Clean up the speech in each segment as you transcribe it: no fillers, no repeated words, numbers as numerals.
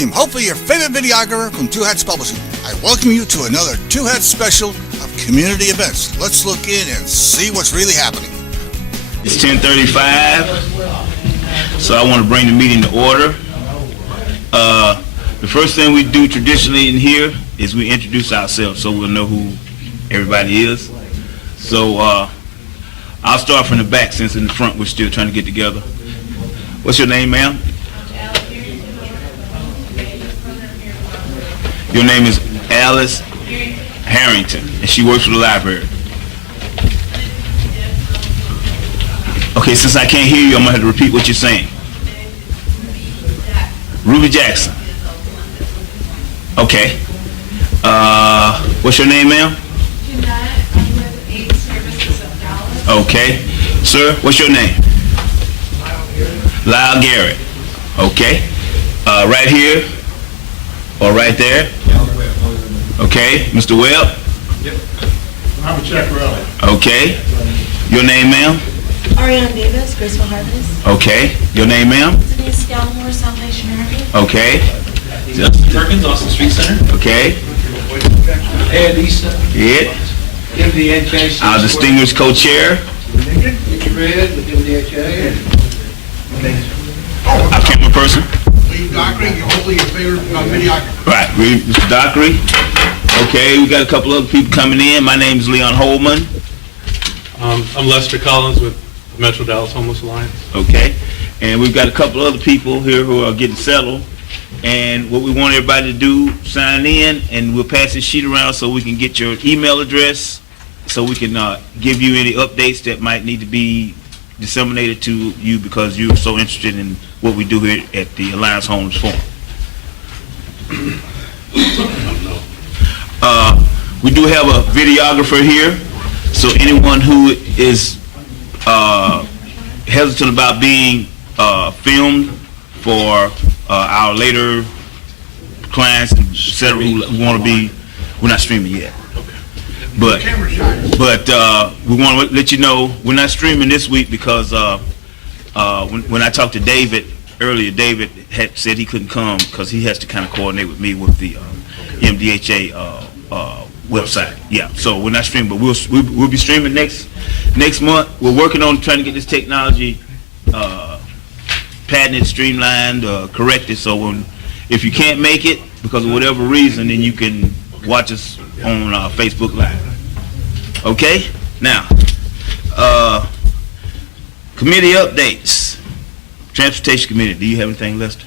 William, hopefully your favorite videographer from Two Hats Publishing. I welcome you to another Two Hats special of community events. Let's look in and see what's really happening. It's 10:35, so I want to bring the meeting to order. The first thing we do traditionally in here is we introduce ourselves so we'll know who everybody is. So I'll start from the back since in the front we're still trying to get together. What's your name, ma'am? Your name is Alice Harrington, and she works for the library. Okay, since I can't hear you, I'm going to have to repeat what you're saying. Ruby Jackson. Okay. What's your name, ma'am? I'm with AIDS Services of Dallas. Okay. Sir, what's your name? Lyle Garrett. Okay. Right here or right there? Okay. Mr. Webb? Yep. I'm a Chaparral. Okay. Your name, ma'am? Ariana Davis, Graceful Harvest. Okay. Your name, ma'am? Denise Gallimore, Salvation Army. Okay. Perkins, Austin Street Center. Okay. Ed Easton, It. MDHA. Our distinguished co-chair. Mickey Red with MDHA. Our camera person. Lee Dockery, hopefully your favorite videographer. Right. Mr. Dockery. Okay. We got a couple other people coming in. My name is Leon Holman. I'm Lester Collins with the Metro Dallas Homeless Alliance. Okay. And we've got a couple other people here who are getting settled. And what we want everybody to do, sign in, and we'll pass this sheet around so we can get your email address, so we can give you any updates that might need to be disseminated to you because you're so interested in what we do here at the Alliance Homeless Forum. We do have a videographer here, so anyone who is hesitant about being filmed for our later clients, etc., who want to be, we're not streaming yet. But we want to let you know we're not streaming this week because when I talked to David earlier, David had said he couldn't come because he has to kind of coordinate with me with the MDHA website. Yeah, so we're not streaming, but we'll be streaming next month. We're working on trying to get this technology patented, streamlined, corrected, so if you can't make it because of whatever reason, then you can watch us on Facebook Live. Okay? Now, committee updates. Transportation Committee, do you have anything, Lester?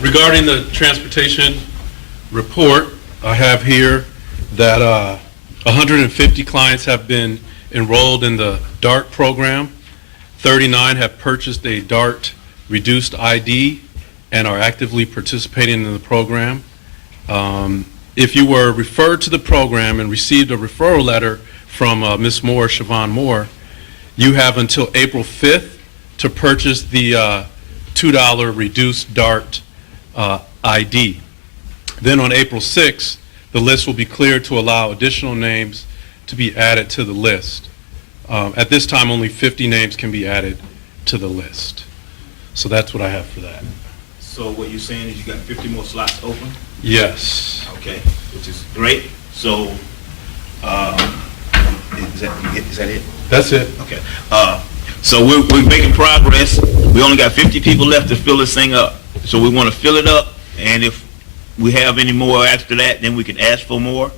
Regarding the transportation report, I have here that 150 clients have been enrolled in the DART program. 39 have purchased a DART reduced ID and are actively participating in the program. If you were referred to the program and received a referral letter from Ms. Moore, Siobhan Moore, you have until April 5th to purchase the $2 reduced DART ID. Then on April 6th, the list will be cleared to allow additional names to be added to the list. At this time, only 50 names can be added to the list. So that's what I have for that. So what you're saying is you got 50 more slots open? Yes. Okay, which is great. So, is that it? That's it. Okay. So we're making progress. We only got 50 people left to fill this thing up. So we want to fill it up, and if we have any more after that, then we can ask for more.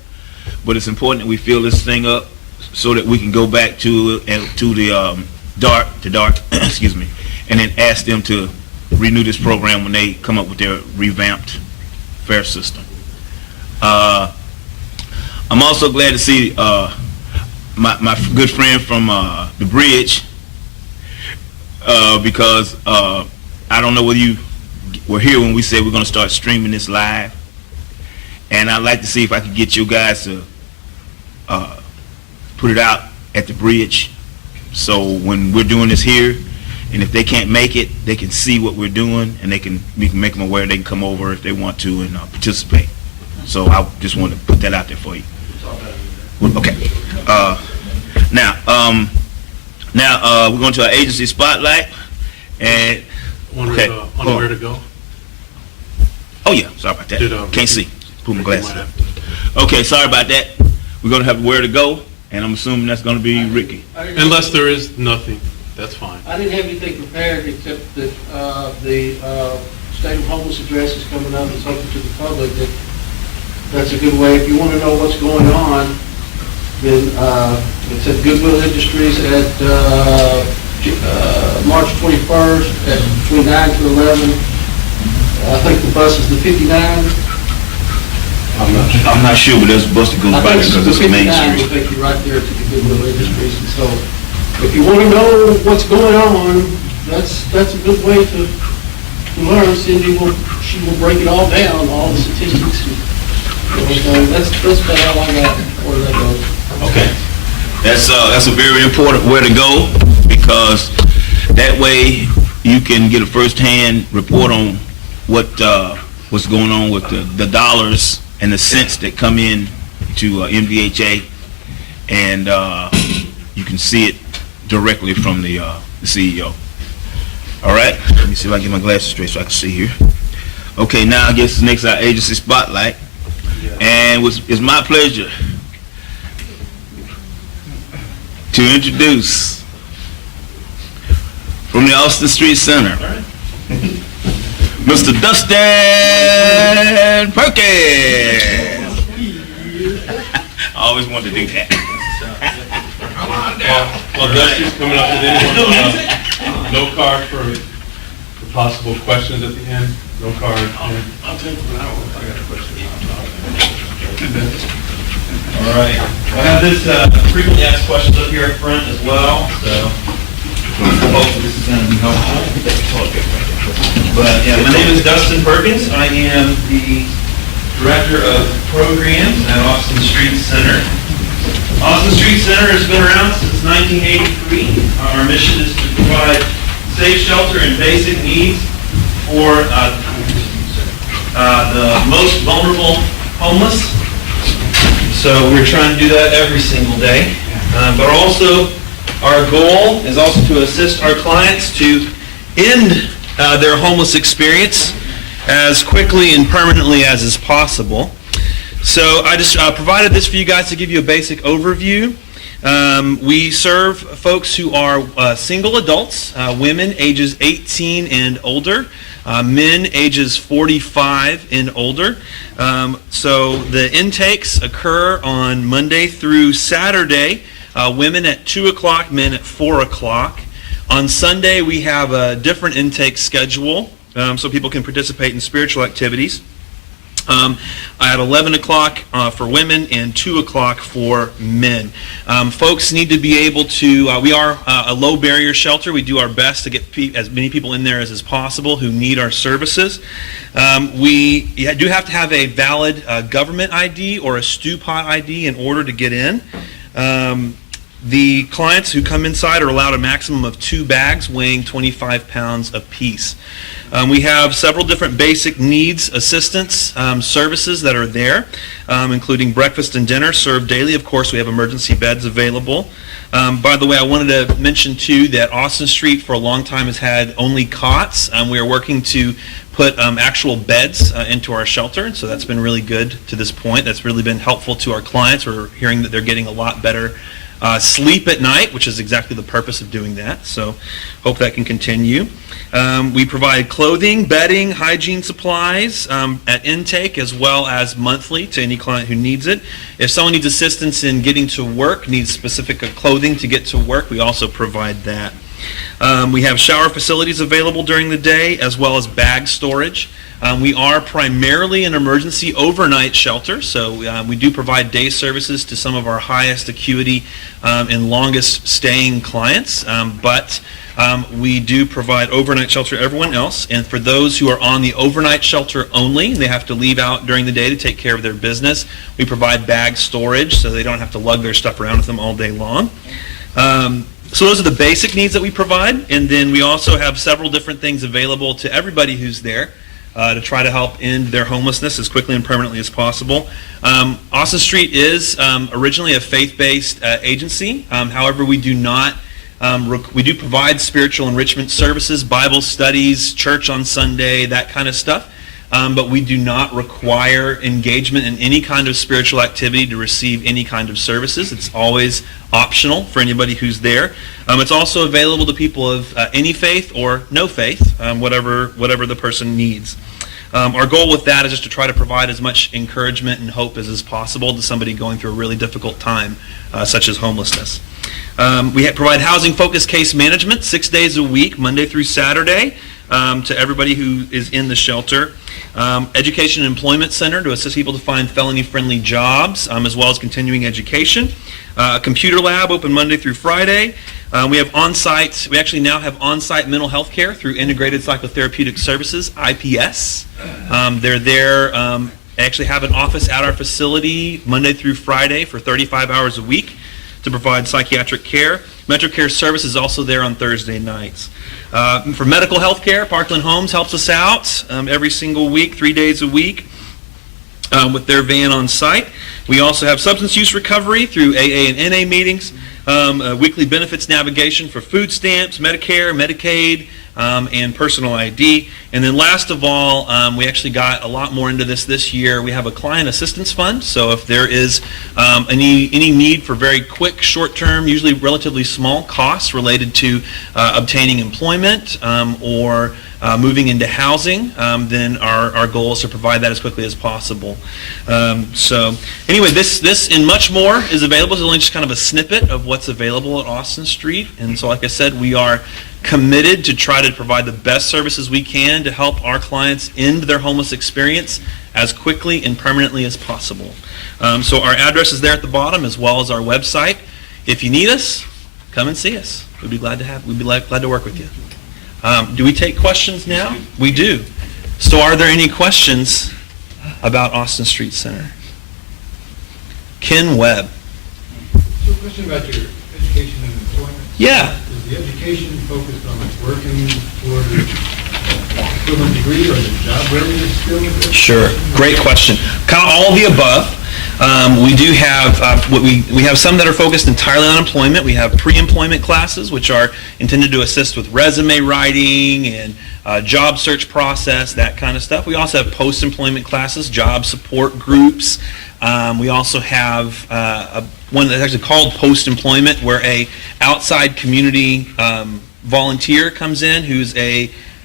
But it's important that we fill this thing up so that we can go back to the DART, excuse me, and then ask them to renew this program when they come up with their revamped fare system. I'm also glad to see my good friend from the bridge because I don't know whether you were here when we said we're going to start streaming this live, and I'd like to see if I could get you guys to put it out at the bridge, so when we're doing this here, and if they can't make it, they can see what we're doing, and we can make them aware. They can come over if they want to and participate. So I just want to put that out there for you. Okay. Now we're going to our agency spotlight, and On where to go? Oh, yeah, sorry about that. Did, Can't see. Put my Ricky glasses might on. have to- Okay, sorry about that. We're going to have where to go, and I'm assuming that's going to be Ricky. Unless there is nothing, that's fine. I didn't have anything prepared except that the state of homeless address is coming up. It's open to the public. That's a good way. If you want to know what's going on, then it's at Goodwill Industries at March 21st at between 9 to 11. I think the bus is the 59. I'm not sure, but there's a bus that goes I by think because the it's a main 59 will street. take you right there to the Goodwill Industries. And so if you want to know what's going on, that's a good way to learn. Cindy she will break it all down, all the statistics. So that's about all I got before that goes. Okay. That's a very important where to go, because that way you can get a first-hand report on what's going on with the dollars and the cents that come in to MVHA, and you can see it directly from the CEO. All right, let me see if I can get my glasses straight so I can see here. Okay, now I guess next our agency spotlight, and it's my pleasure to introduce from the Austin Street Center, Mr. Dustin Perkins. I always wanted to do that. Well, Dusty's coming up, did anyone want no card for possible questions at the end? No card. I'll take one hour if I got a question. All right. I have this frequently asked questions up here up front as well, so hopefully this is going to be helpful. But yeah, my name is Dustin Perkins. I am the Director of Programs at Austin Street Center. Austin Street Center has been around since 1983. Our mission is to provide safe shelter and basic needs for the most vulnerable homeless. So we're trying to do that every single day. But also, our goal is also to assist our clients to end their homeless experience as quickly and permanently as is possible. So I just provided this for you guys to give you a basic overview. We serve folks who are single adults, women ages 18 and older, men ages 45 and older. So the intakes occur on Monday through Saturday, women at 2 o'clock, men at 4 o'clock. On Sunday, we have a different intake schedule, so people can participate in spiritual activities. At 11 o'clock for women and 2 o'clock for men. Folks need to be able to, we are a low barrier shelter. We do our best to get as many people in there as is possible who need our services. We do have to have a valid government ID or a STUPOT ID in order to get in. The clients who come inside are allowed a maximum of 2 bags weighing 25 pounds apiece. We have several different basic needs assistance services that are there, including breakfast and dinner served daily. Of course, we have emergency beds available. By the way, I wanted to mention too that Austin Street for a long time has had only cots. We are working to put actual beds into our shelter, so that's been really good to this point. That's really been helpful to our clients. We're hearing that they're getting a lot better sleep at night, which is exactly the purpose of doing that. So hope that can continue. We provide clothing, bedding, hygiene supplies at intake as well as monthly to any client who needs it. If someone needs assistance in getting to work, needs specific clothing to get to work, we also provide that. We have shower facilities available during the day as well as bag storage. We are primarily an emergency overnight shelter, so we do provide day services to some of our highest acuity and longest staying clients, but we do provide overnight shelter to everyone else, and for those who are on the overnight shelter only, they have to leave out during the day to take care of their business. We provide bag storage so they don't have to lug their stuff around with them all day long. So those are the basic needs that we provide, and then we also have several different things available to everybody who's there to try to help end their homelessness as quickly and permanently as possible. Austin Street is originally a faith-based agency. However, we do not we do provide spiritual enrichment services, Bible studies, church on Sunday, that kind of stuff. but we do not require engagement in any kind of spiritual activity to receive any kind of services. It's always optional for anybody who's there. It's also available to people of any faith or no faith, whatever the person needs. Our goal with that is just to try to provide as much encouragement and hope as is possible to somebody going through a really difficult time, such as homelessness. We provide housing-focused case management 6 days a week, Monday through Saturday, to everybody who is in the shelter. Education and Employment Center to assist people to find felony-friendly jobs, as well as continuing education. A computer lab open Monday through Friday. We actually now have on-site mental health care through Integrated Psychotherapeutic Services, IPS. They're there, they actually have an office at our facility Monday through Friday for 35 hours a week to provide psychiatric care. MetroCare Service is also there on Thursday nights. For medical health care, Parkland Homes helps us out every single week, 3 days a week, with their van on site. We also have substance use recovery through AA and NA meetings, weekly benefits navigation for food stamps, Medicare, Medicaid, and personal ID. And then last of all, we actually got a lot more into this year. We have a client assistance fund, so if there is any need for very quick, short-term, usually relatively small costs related to obtaining employment or moving into housing, then our goal is to provide that as quickly as possible. So anyway, this and much more is available. It's only just kind of a snippet of what's available at Austin Street. And so like I said, we are committed to try to provide the best services we can to help our clients end their homeless experience as quickly and permanently as possible. So our address is there at the bottom, as well as our website. If you need us, come and see us. We'd be glad to work with you. Do we take questions now? We do. So are there any questions about Austin Street Center? Ken Webb. So a question about your education and employment. Yeah. Is the education focused on working toward an equivalent degree or the job readiness skills? Sure. Great question. Kind of all of the above. We do have we have some that are focused entirely on employment. We have pre-employment classes, which are intended to assist with resume writing and job search process, that kind of stuff. We also have post-employment classes, job support groups. We also have one that's actually called post-employment, where a outside community volunteer comes in who's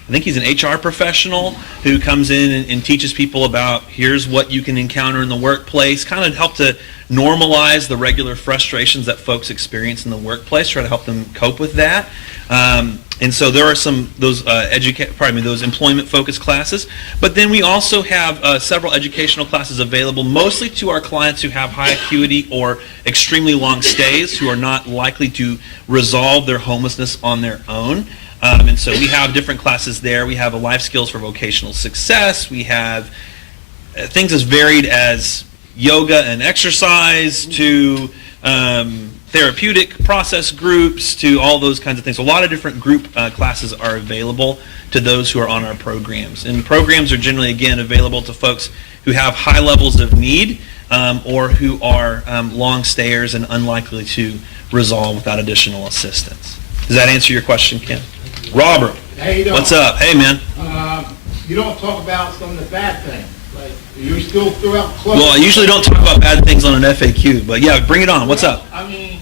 I think he's an HR professional who comes in and teaches people about here's what you can encounter in the workplace, kind of help to normalize the regular frustrations that folks experience in the workplace, try to help them cope with that. And so there are those employment-focused classes. But then we also have several educational classes available, mostly to our clients who have high acuity or extremely long stays, who are not likely to resolve their homelessness on their own. And so we have different classes there. We have a life skills for vocational success. We have things as varied as yoga and exercise to therapeutic process groups to all those kinds of things. A lot of different group classes are available to those who are on our programs. And programs are generally, again, available to folks who have high levels of need or who are long stayers and unlikely to resolve without additional assistance. Does that answer your question, Ken? Robert, How you doing? what's up? Hey, man. You don't talk about some of the bad things. Like, you still throw out clothes. Well, I usually don't talk about bad things on an FAQ, but yeah, bring it on. What's up? I mean,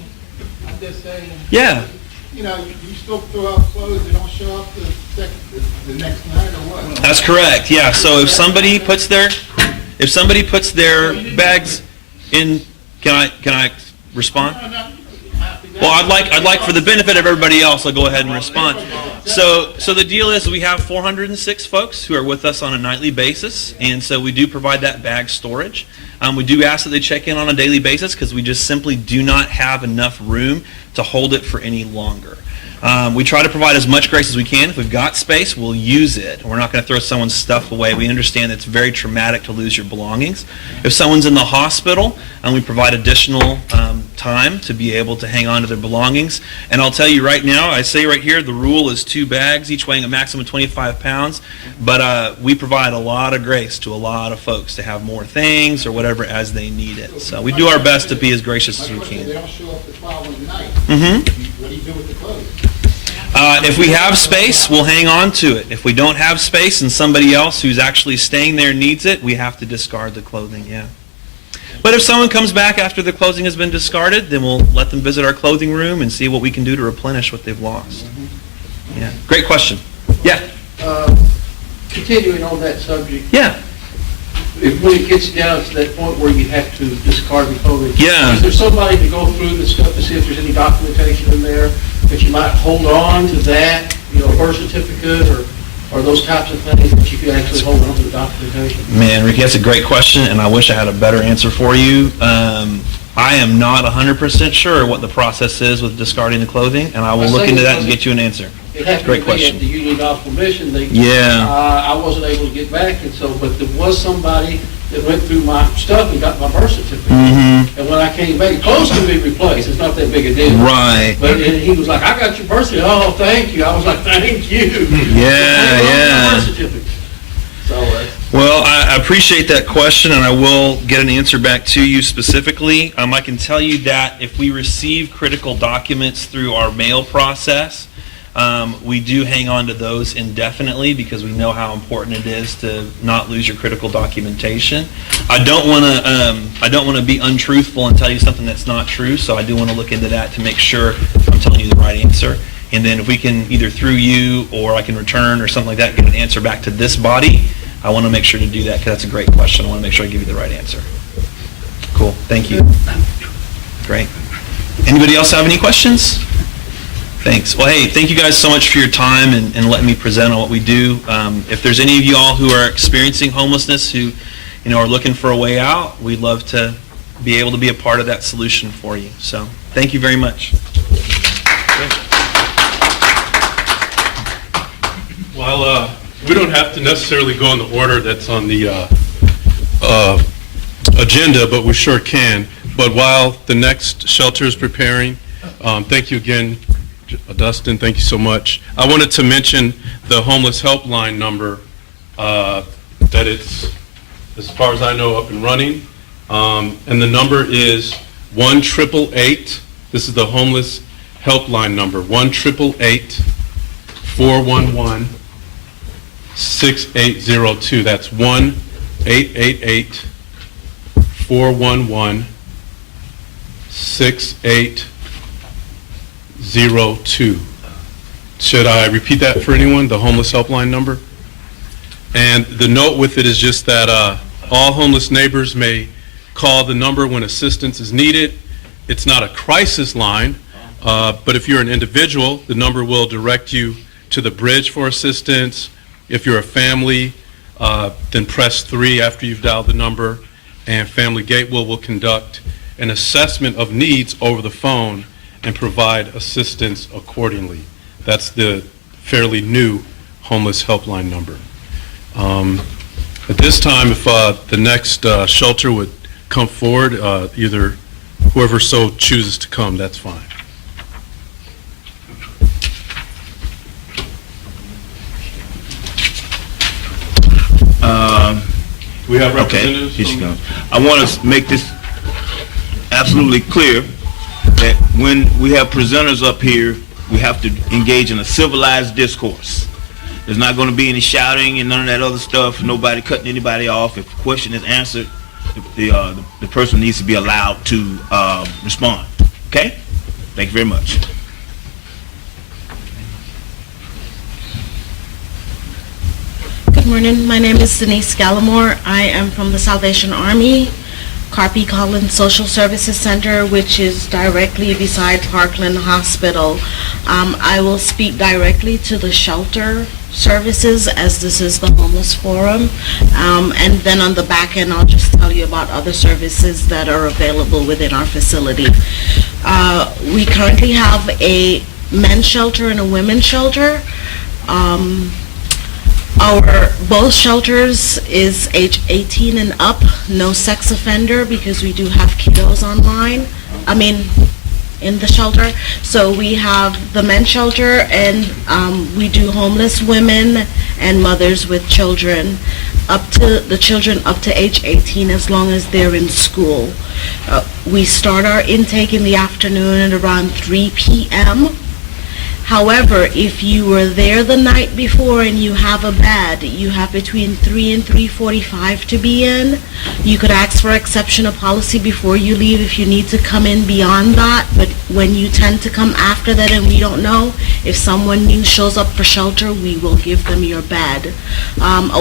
I'm just saying. Yeah. You know, you still throw out clothes that don't show up the next night or what? That's correct. Yeah. So if somebody puts their bags in, can I respond? No. Well, I'd like for the benefit of everybody else, I'll go ahead and respond. So the deal is we have 406 folks who are with us on a nightly basis, and so we do provide that bag storage. We do ask that they check in on a daily basis because we just simply do not have enough room to hold it for any longer. We try to provide as much grace as we can. If we've got space, we'll use it. We're not going to throw someone's stuff away. We understand it's very traumatic to lose your belongings. If someone's in the hospital, we provide additional time to be able to hang on to their belongings. And I'll tell you right now, I say right here, the rule is 2 bags, each weighing a maximum of 25 pounds. But we provide a lot of grace to a lot of folks to have more things or whatever as they need it. So we do our best to be as gracious as we They can. don't show up the following night. Mm-hmm. What do you do with the clothes? If we have space, we'll hang on to it. If we don't have space and somebody else who's actually staying there needs it, we have to discard the clothing, yeah. But if someone comes back after the clothing has been discarded, then we'll let them visit our clothing room and see what we can do to replenish what they've lost. Yeah, great question. Yeah, Continuing on that subject, yeah. when it gets down to that point where you have to discard the clothing, Yeah. is there somebody to go through the stuff to see if there's any documentation in there that you might hold on to that, birth certificate or those types of things that you could actually hold on to the documentation? Man, Ricky, that's a great question, and I wish I had a better answer for you. I am not 100% sure what the process is with discarding the clothing, and I will look into that and get you an answer. It happened Great to me question. at the Union Gospel Mission. Yeah. I wasn't able to get back, and so, but there was somebody that went through my stuff and got my birth certificate. Mm-hmm. And when I came back, clothes can be replaced. It's not that big a deal. Right. But he was like, I got your birth certificate. Oh, thank you. I was like, thank you. Yeah. Birth certificate. So, Well, I appreciate that question, and I will get an answer back to you specifically. I can tell you that if we receive critical documents through our mail process, we do hang on to those indefinitely because we know how important it is to not lose your critical documentation. I don't want to be untruthful and tell you something that's not true, so I do want to look into that to make sure I'm telling you the right answer. And then if we can either through you or I can return or something like that get an answer back to this body, I want to make sure to do that because that's a great question. I want to make sure I give you the right answer. Cool. Thank you. Great. Anybody else have any questions? Thanks. Well, hey, thank you guys so much for your time and letting me present on what we do. If there's any of you all who are experiencing homelessness who, are looking for a way out, we'd love to be able to be a part of that solution for you. So, thank you very much. Well, we don't have to necessarily go in the order that's on the agenda, but we sure can. But while the next shelter is preparing, thank you again, Dustin. Thank you so much. I wanted to mention the homeless helpline number, that it's, as far as I know, up and running. And the number is 1-888. This is the homeless helpline number, 1-888-411-6802. That's 1-888-411-6802. Should I repeat that for anyone, the homeless helpline number? And the note with it is just that all homeless neighbors may call the number when assistance is needed. It's not a crisis line, but if you're an individual, the number will direct you to the bridge for assistance. If you're a family, then press 3 after you've dialed the number, and Family Gateway will conduct an assessment of needs over the phone and provide assistance accordingly. That's the fairly new homeless helpline number. At this time, if the next shelter would come forward, either whoever so chooses to come, that's fine. We have representatives. Okay, here she comes. I want to make this absolutely clear that when we have presenters up here, we have to engage in a civilized discourse. There's not going to be any shouting and none of that other stuff, nobody cutting anybody off. If the question is answered, the person needs to be allowed to respond. Okay? Thank you very much. Good morning. My name is Denise Gallimore. I am from the Salvation Army, Carpy Collins Social Services Center, which is directly beside Parkland Hospital. I will speak directly to the shelter services as this is the homeless forum. And then on the back end, I'll just tell you about other services that are available within our facility. We currently have a men's shelter and a women's shelter. Our both shelters is age 18 and up, no sex offender, because we do have kiddos in the shelter. So we have the men's shelter, and we do homeless women and mothers with children, up to age 18, as long as they're in school. We start our intake in the afternoon at around 3 p.m. However, if you were there the night before and you have a bed, you have between 3 and 3:45 to be in. You could ask for exception of policy before you leave if you need to come in beyond that, but when you tend to come after that and we don't know, if someone new shows up for shelter, we will give them your bed.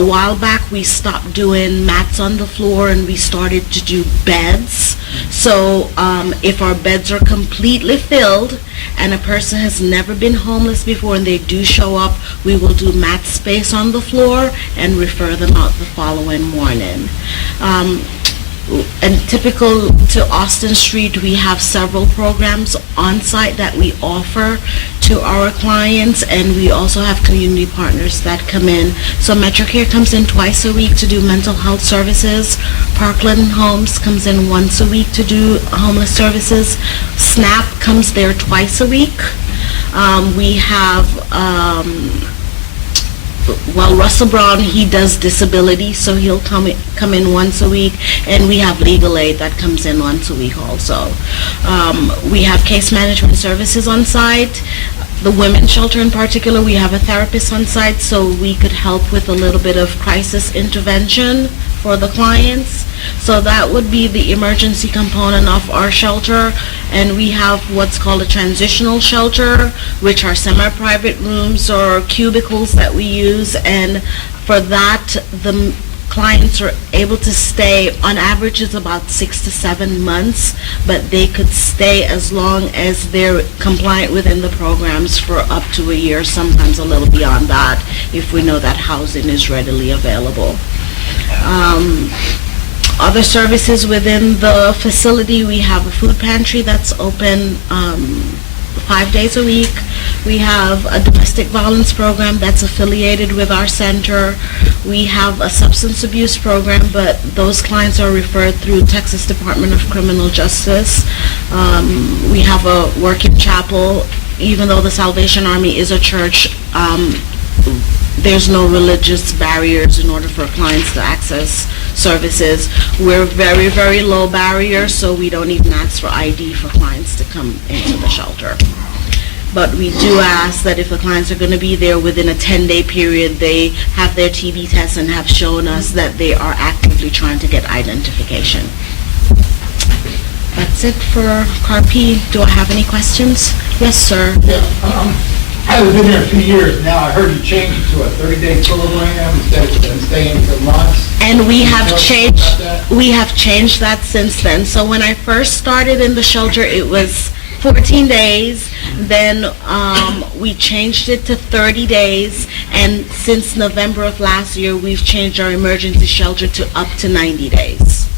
A while back, we stopped doing mats on the floor and we started to do beds. So if our beds are completely filled and a person has never been homeless before and they do show up, we will do mat space on the floor and refer them out the following morning. And typical to Austin Street, we have several programs on site that we offer to our clients, and we also have community partners that come in. So MetroCare comes in twice a week to do mental health services. Parkland Homes comes in once a week to do homeless services. SNAP comes there twice a week. We have Russell Brown, he does disability, so he'll come in once a week, and we have legal aid that comes in once a week also. We have case management services on site. The women's shelter in particular, we have a therapist on site, so we could help with a little bit of crisis intervention for the clients. So that would be the emergency component of our shelter. And we have what's called a transitional shelter, which are semi-private rooms or cubicles that we use. And for that, the clients are able to stay, on average, it's about 6 to 7 months, but they could stay as long as they're compliant within the programs for up to a year, sometimes a little beyond that, if we know that housing is readily available. Other services within the facility, we have a food pantry that's open 5 days a week. We have a domestic violence program that's affiliated with our center. We have a substance abuse program, but those clients are referred through Texas Department of Criminal Justice. We have a working chapel. Even though the Salvation Army is a church, there's no religious barriers in order for clients to access services. We're very, very low barrier, so we don't even ask for ID for clients to come into the shelter. But we do ask that if the clients are going to be there within a 10-day period, they have their TB test and have shown us that they are actively trying to get identification. That's it for CARP. Do I have any questions? Yes, sir. Yeah, I haven't been there 2 years now. I heard you changed it to a 30-day program instead of staying for months. And we have Can you changed, tell us about that? we have changed that since then. So when I first started in the shelter, it was 14 days. Then we changed it to 30 days. And since November of last year, we've changed our emergency shelter to up to 90 days.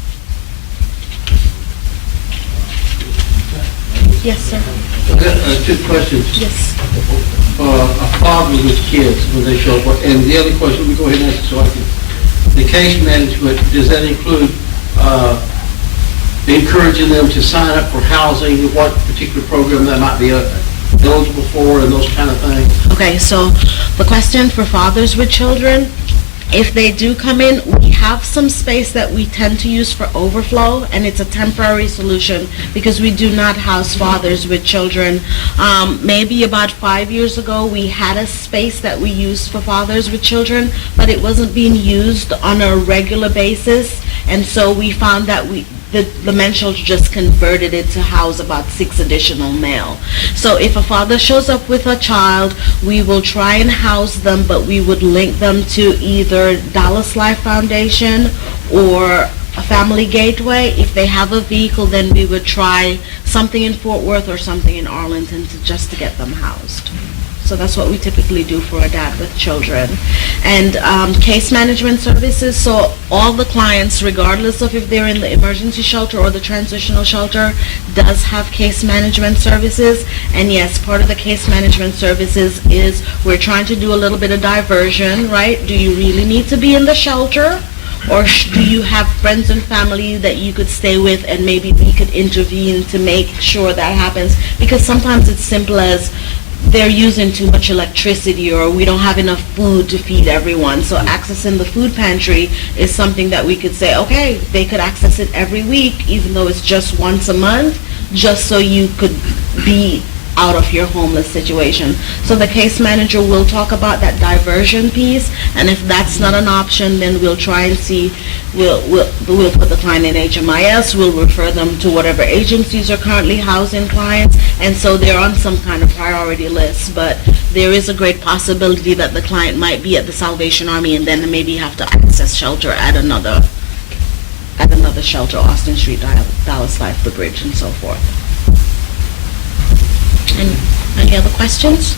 Yes, sir. I got 2 questions. Yes. A father with kids when they show up, and the other question, let me go ahead and answer so I can. The case management, does that include encouraging them to sign up for housing, what particular program that might be eligible for, and those kind of things? Okay, so the question for fathers with children, if they do come in, we have some space that we tend to use for overflow, and it's a temporary solution because we do not house fathers with children. Maybe about 5 years ago, we had a space that we used for fathers with children, but it wasn't being used on a regular basis, and so we found that the men's shelter just converted it to house about 6 additional male. So if a father shows up with a child, we will try and house them, but we would link them to either Dallas Life Foundation or a Family Gateway. If they have a vehicle, then we would try something in Fort Worth or something in Arlington just to get them housed. So that's what we typically do for a dad with children. And case management services, so all the clients, regardless of if they're in the emergency shelter or the transitional shelter, does have case management services. And yes, part of the case management services is we're trying to do a little bit of diversion, right? Do you really need to be in the shelter? Or do you have friends and family that you could stay with, and maybe we could intervene to make sure that happens? Because sometimes it's simple as they're using too much electricity, or we don't have enough food to feed everyone. So accessing the food pantry is something that we could say, okay, they could access it every week, even though it's just once a month, just so you could be out of your homeless situation. So the case manager will talk about that diversion piece, and if that's not an option, then we'll try and see, we'll put the client in HMIS, we'll refer them to whatever agencies are currently housing clients, and so they're on some kind of priority list. But there is a great possibility that the client might be at the Salvation Army and then maybe have to access shelter at another shelter, Austin Street, Dallas Life, the Bridge, and so forth. Any other questions?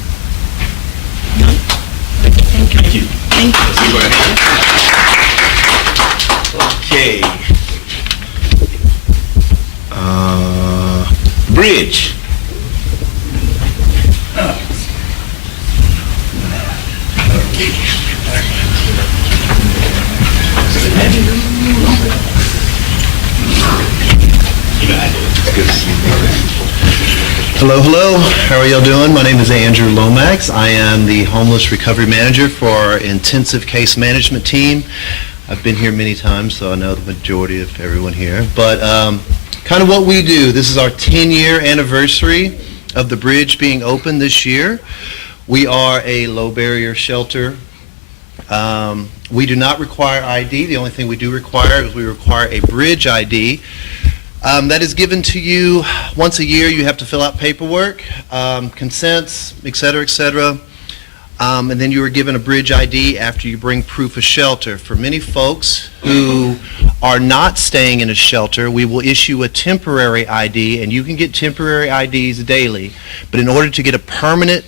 No? Thank you. Thank you. Let's see what happens. Okay. Bridge. Hello. How are y'all doing? My name is Andrew Lomax. I am the Homeless Recovery Manager for our Intensive Case Management Team. I've been here many times, so I know the majority of everyone here. But kind of what we do, this is our 10-year anniversary of the Bridge being open this year. We are a low-barrier shelter. We do not require ID. The only thing we do require is we require a Bridge ID. That is given to you once a year. You have to fill out paperwork, consents, et cetera, and then you are given a Bridge ID after you bring proof of shelter. For many folks who are not staying in a shelter, we will issue a temporary ID, and you can get temporary IDs daily, but in order to get a permanent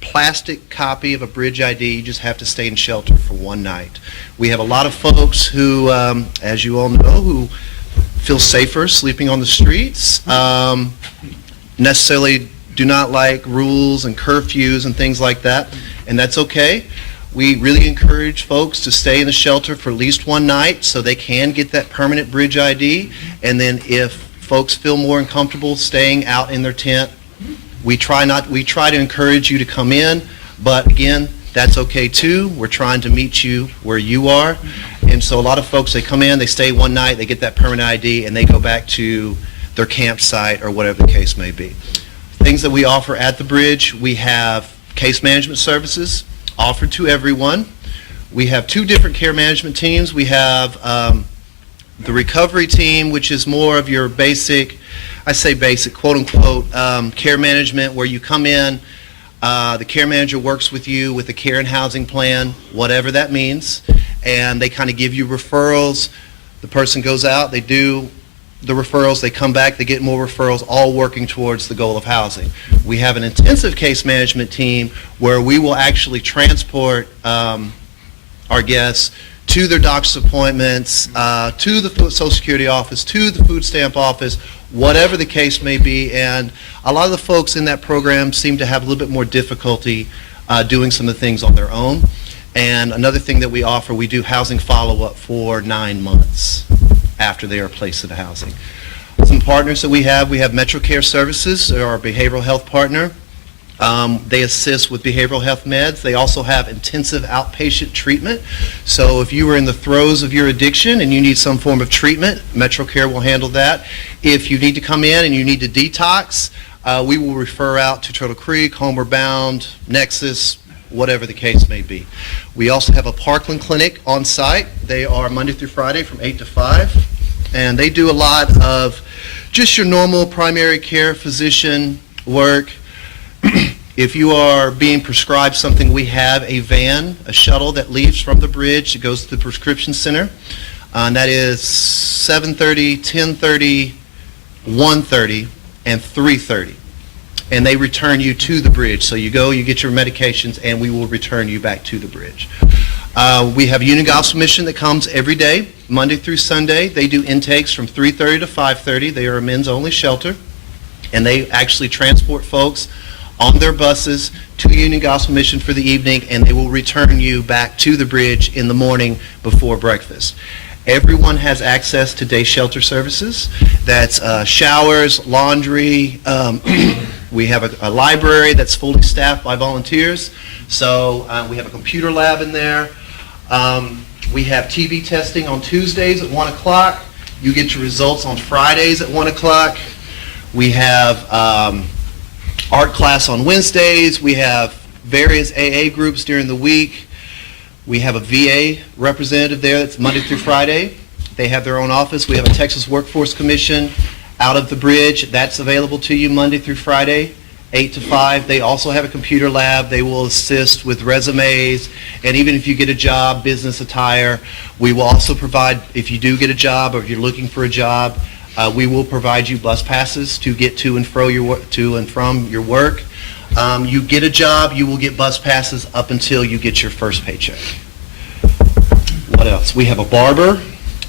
plastic copy of a Bridge ID, you just have to stay in shelter for one night. We have a lot of folks who, as you all know, who feel safer sleeping on the streets, necessarily do not like rules and curfews and things like that, and that's okay. We really encourage folks to stay in the shelter for at least one night so they can get that permanent Bridge ID, and then if folks feel more uncomfortable staying out in their tent, we try to encourage you to come in, but again, that's okay too. We're trying to meet you where you are. And so a lot of folks, they come in, they stay one night, they get that permanent ID, and they go back to their campsite or whatever the case may be. Things that we offer at the Bridge, we have case management services offered to everyone. We have two different care management teams. We have the recovery team, which is more of your basic, I say basic, quote unquote, care management, where you come in, the care manager works with you with a care and housing plan, whatever that means, and they kind of give you referrals. The person goes out, they do the referrals, they come back, they get more referrals, all working towards the goal of housing. We have an intensive case management team where we will actually transport our guests to their doctor's appointments, to the Social Security office, to the food stamp office, whatever the case may be. And a lot of the folks in that program seem to have a little bit more difficulty doing some of the things on their own. And another thing that we offer, we do housing follow-up for 9 months after they are placed in housing. Some partners that we have Metro Care Services, they're our behavioral health partner. They assist with behavioral health meds. They also have intensive outpatient treatment. So if you are in the throes of your addiction and you need some form of treatment, Metro Care will handle that. If you need to come in and you need to detox, we will refer out to Turtle Creek, Homeward Bound, Nexus, whatever the case may be. We also have a Parkland clinic on site. They are Monday through Friday from 8 to 5, and they do a lot of just your normal primary care physician work. If you are being prescribed something, we have a van, a shuttle that leaves from the Bridge. It goes to the prescription center, and that is 7:30, 10:30, 1:30, and 3:30. And they return you to the Bridge. So you go, you get your medications, and we will return you back to the Bridge. We have Union Gospel Mission that comes every day, Monday through Sunday. They do intakes from 3:30 to 5:30. They are a men's-only shelter, and they actually transport folks on their buses to Union Gospel Mission for the evening, and they will return you back to the Bridge in the morning before breakfast. Everyone has access to day shelter services. That's showers, laundry. We have a library that's fully staffed by volunteers. So we have a computer lab in there. We have TB testing on Tuesdays at 1 o'clock. You get your results on Fridays at 1 o'clock. We have art class on Wednesdays. We have various AA groups during the week. We have a VA representative there that's Monday through Friday. They have their own office. We have a Texas Workforce Commission out of the bridge. That's available to you Monday through Friday, 8 to 5. They also have a computer lab. They will assist with resumes, and even if you get a job, business attire, we will also provide, if you do get a job or if you're looking for a job, we will provide you bus passes to get to and from your work. You get a job, you will get bus passes up until you get your first paycheck. What else? We have a barber.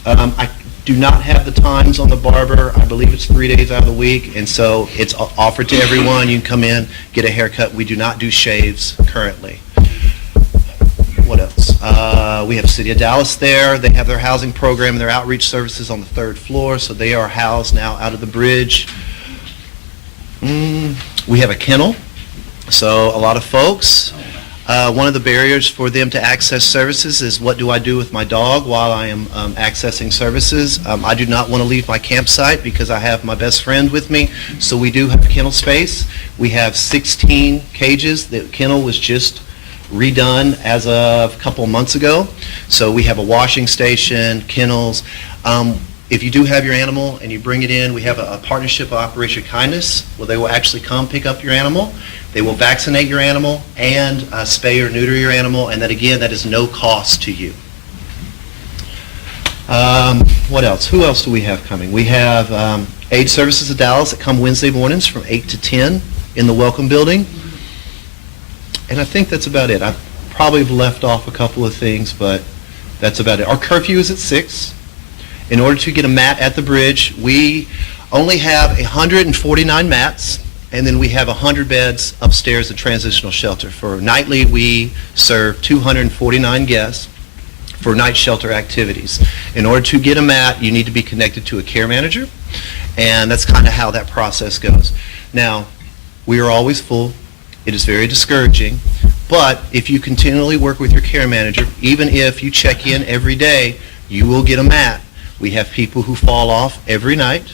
I do not have the times on the barber. I believe it's 3 days out of the week, and so it's offered to everyone. You can come in, get a haircut. We do not do shaves currently. What else? We have City of Dallas there. They have their housing program and their outreach services on the 3rd floor, so they are housed now out of the bridge. We have a kennel. So a lot of folks, one of the barriers for them to access services is, what do I do with my dog while I am accessing services? I do not want to leave my campsite because I have my best friend with me, so we do have kennel space. We have 16 cages. The kennel was just redone as of a couple of months ago. So we have a washing station, kennels. If you do have your animal and you bring it in, we have a partnership of Operation Kindness, where they will actually come pick up your animal. They will vaccinate your animal and spay or neuter your animal, and that, again, that is no cost to you. What else? Who else do we have coming? We have Aid Services of Dallas that come Wednesday mornings from 8 to 10 in the Welcome Building. And I think that's about it. I probably have left off a couple of things, but that's about it. Our curfew is at 6. In order to get a mat at the bridge, we only have 149 mats, and then we have 100 beds upstairs in transitional shelter. For nightly, we serve 249 guests for night shelter activities. In order to get a mat, you need to be connected to a care manager, and that's kind of how that process goes. Now, we are always full. It is very discouraging, but if you continually work with your care manager, even if you check in every day, you will get a mat. We have people who fall off every night,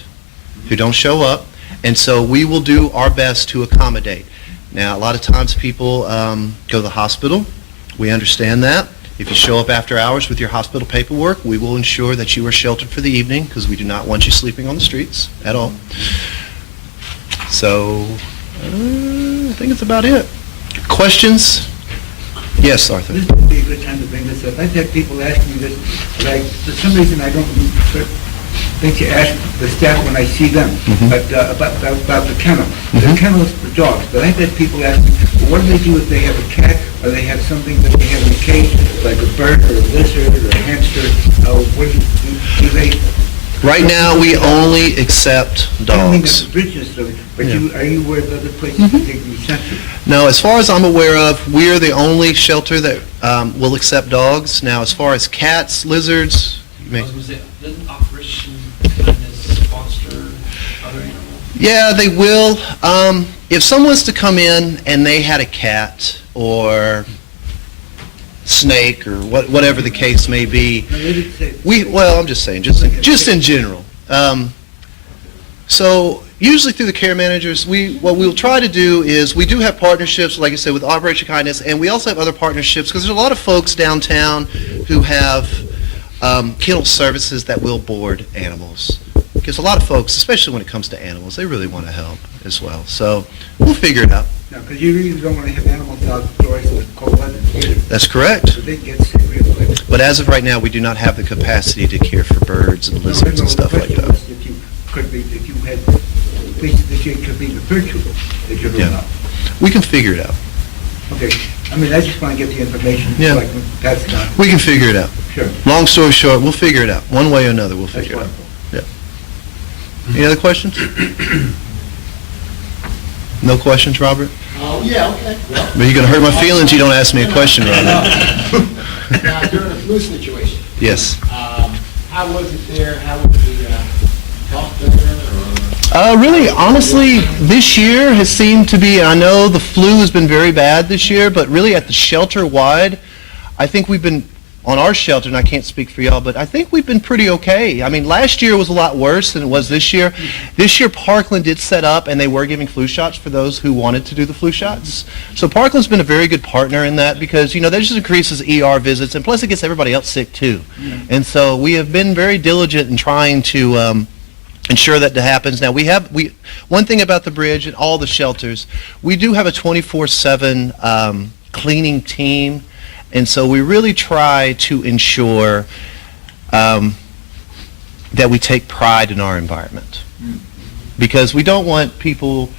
who don't show up, and so we will do our best to accommodate. Now, a lot of times people go to the hospital. We understand that. If you show up after hours with your hospital paperwork, we will ensure that you are sheltered for the evening, because we do not want you sleeping on the streets at all. So, I think it's about it. Questions? Yes, Arthur. This would be a good time to bring this up. I've had people ask me this, like, for some reason I don't think to ask the staff when I see them, but about the kennel. The kennel is for dogs, but I've had people ask me, well, what do they do if they have a cat, or they have something that they have in a cage, like a bird or a lizard or a hamster? What do they... Right now, we only accept I don't mean dogs. that's the bridge necessarily, but are you aware of other places that they can be sent to? No, as far as I'm aware of, we're the only shelter that will accept dogs. Now, as far as cats, lizards, you may... I was going to say, doesn't Operation Kindness foster other animals? Yeah, they will. If someone's to come in and they had a cat or snake or whatever the case may be, No, they didn't say... I'm just saying, just in general. So usually through the care managers, what we'll try to do is, we do have partnerships, like I said, with Operation Kindness, and we also have other partnerships, because there's a lot of folks downtown who have kennel services that will board animals. Because a lot of folks, especially when it comes to animals, they really want to help as well. So we'll figure it out. No, because you really don't want to have animals outdoors with cold weather either. That's correct. So they get sick real quick. But as of right now, we do not have the capacity to care for birds and lizards and stuff like The question that. was if you could be, if you had places that you could be referred to, that you're doing Yeah. now. We can figure it out. Okay, I mean, I just want to get the information Yeah. so I can pass it on. We can figure it out. Sure. Long story short, we'll figure it out. One way or another, we'll That's figure it out. wonderful. Any other questions? No questions, Robert? Yeah, okay. Well, But you're going to hurt my feelings, you don't ask me a question, Robert. now, during the flu situation, Yes. how was it there? How was the health there? Really, honestly, this year has seemed to be, I know the flu has been very bad this year, but really at the shelter-wide, I think we've been on our shelter, and I can't speak for y'all, but I think we've been pretty okay. I mean, last year was a lot worse than it was this year. This year, Parkland did set up, and they were giving flu shots for those who wanted to do the flu shots. So Parkland's been a very good partner in that because, that just increases ER visits, and plus it gets everybody else sick too. And so we have been very diligent in trying to ensure that happens. Now, one thing about the bridge and all the shelters, we do have a 24/7 cleaning team. And so we really try to ensure that we take pride in our environment. Because we don't want people,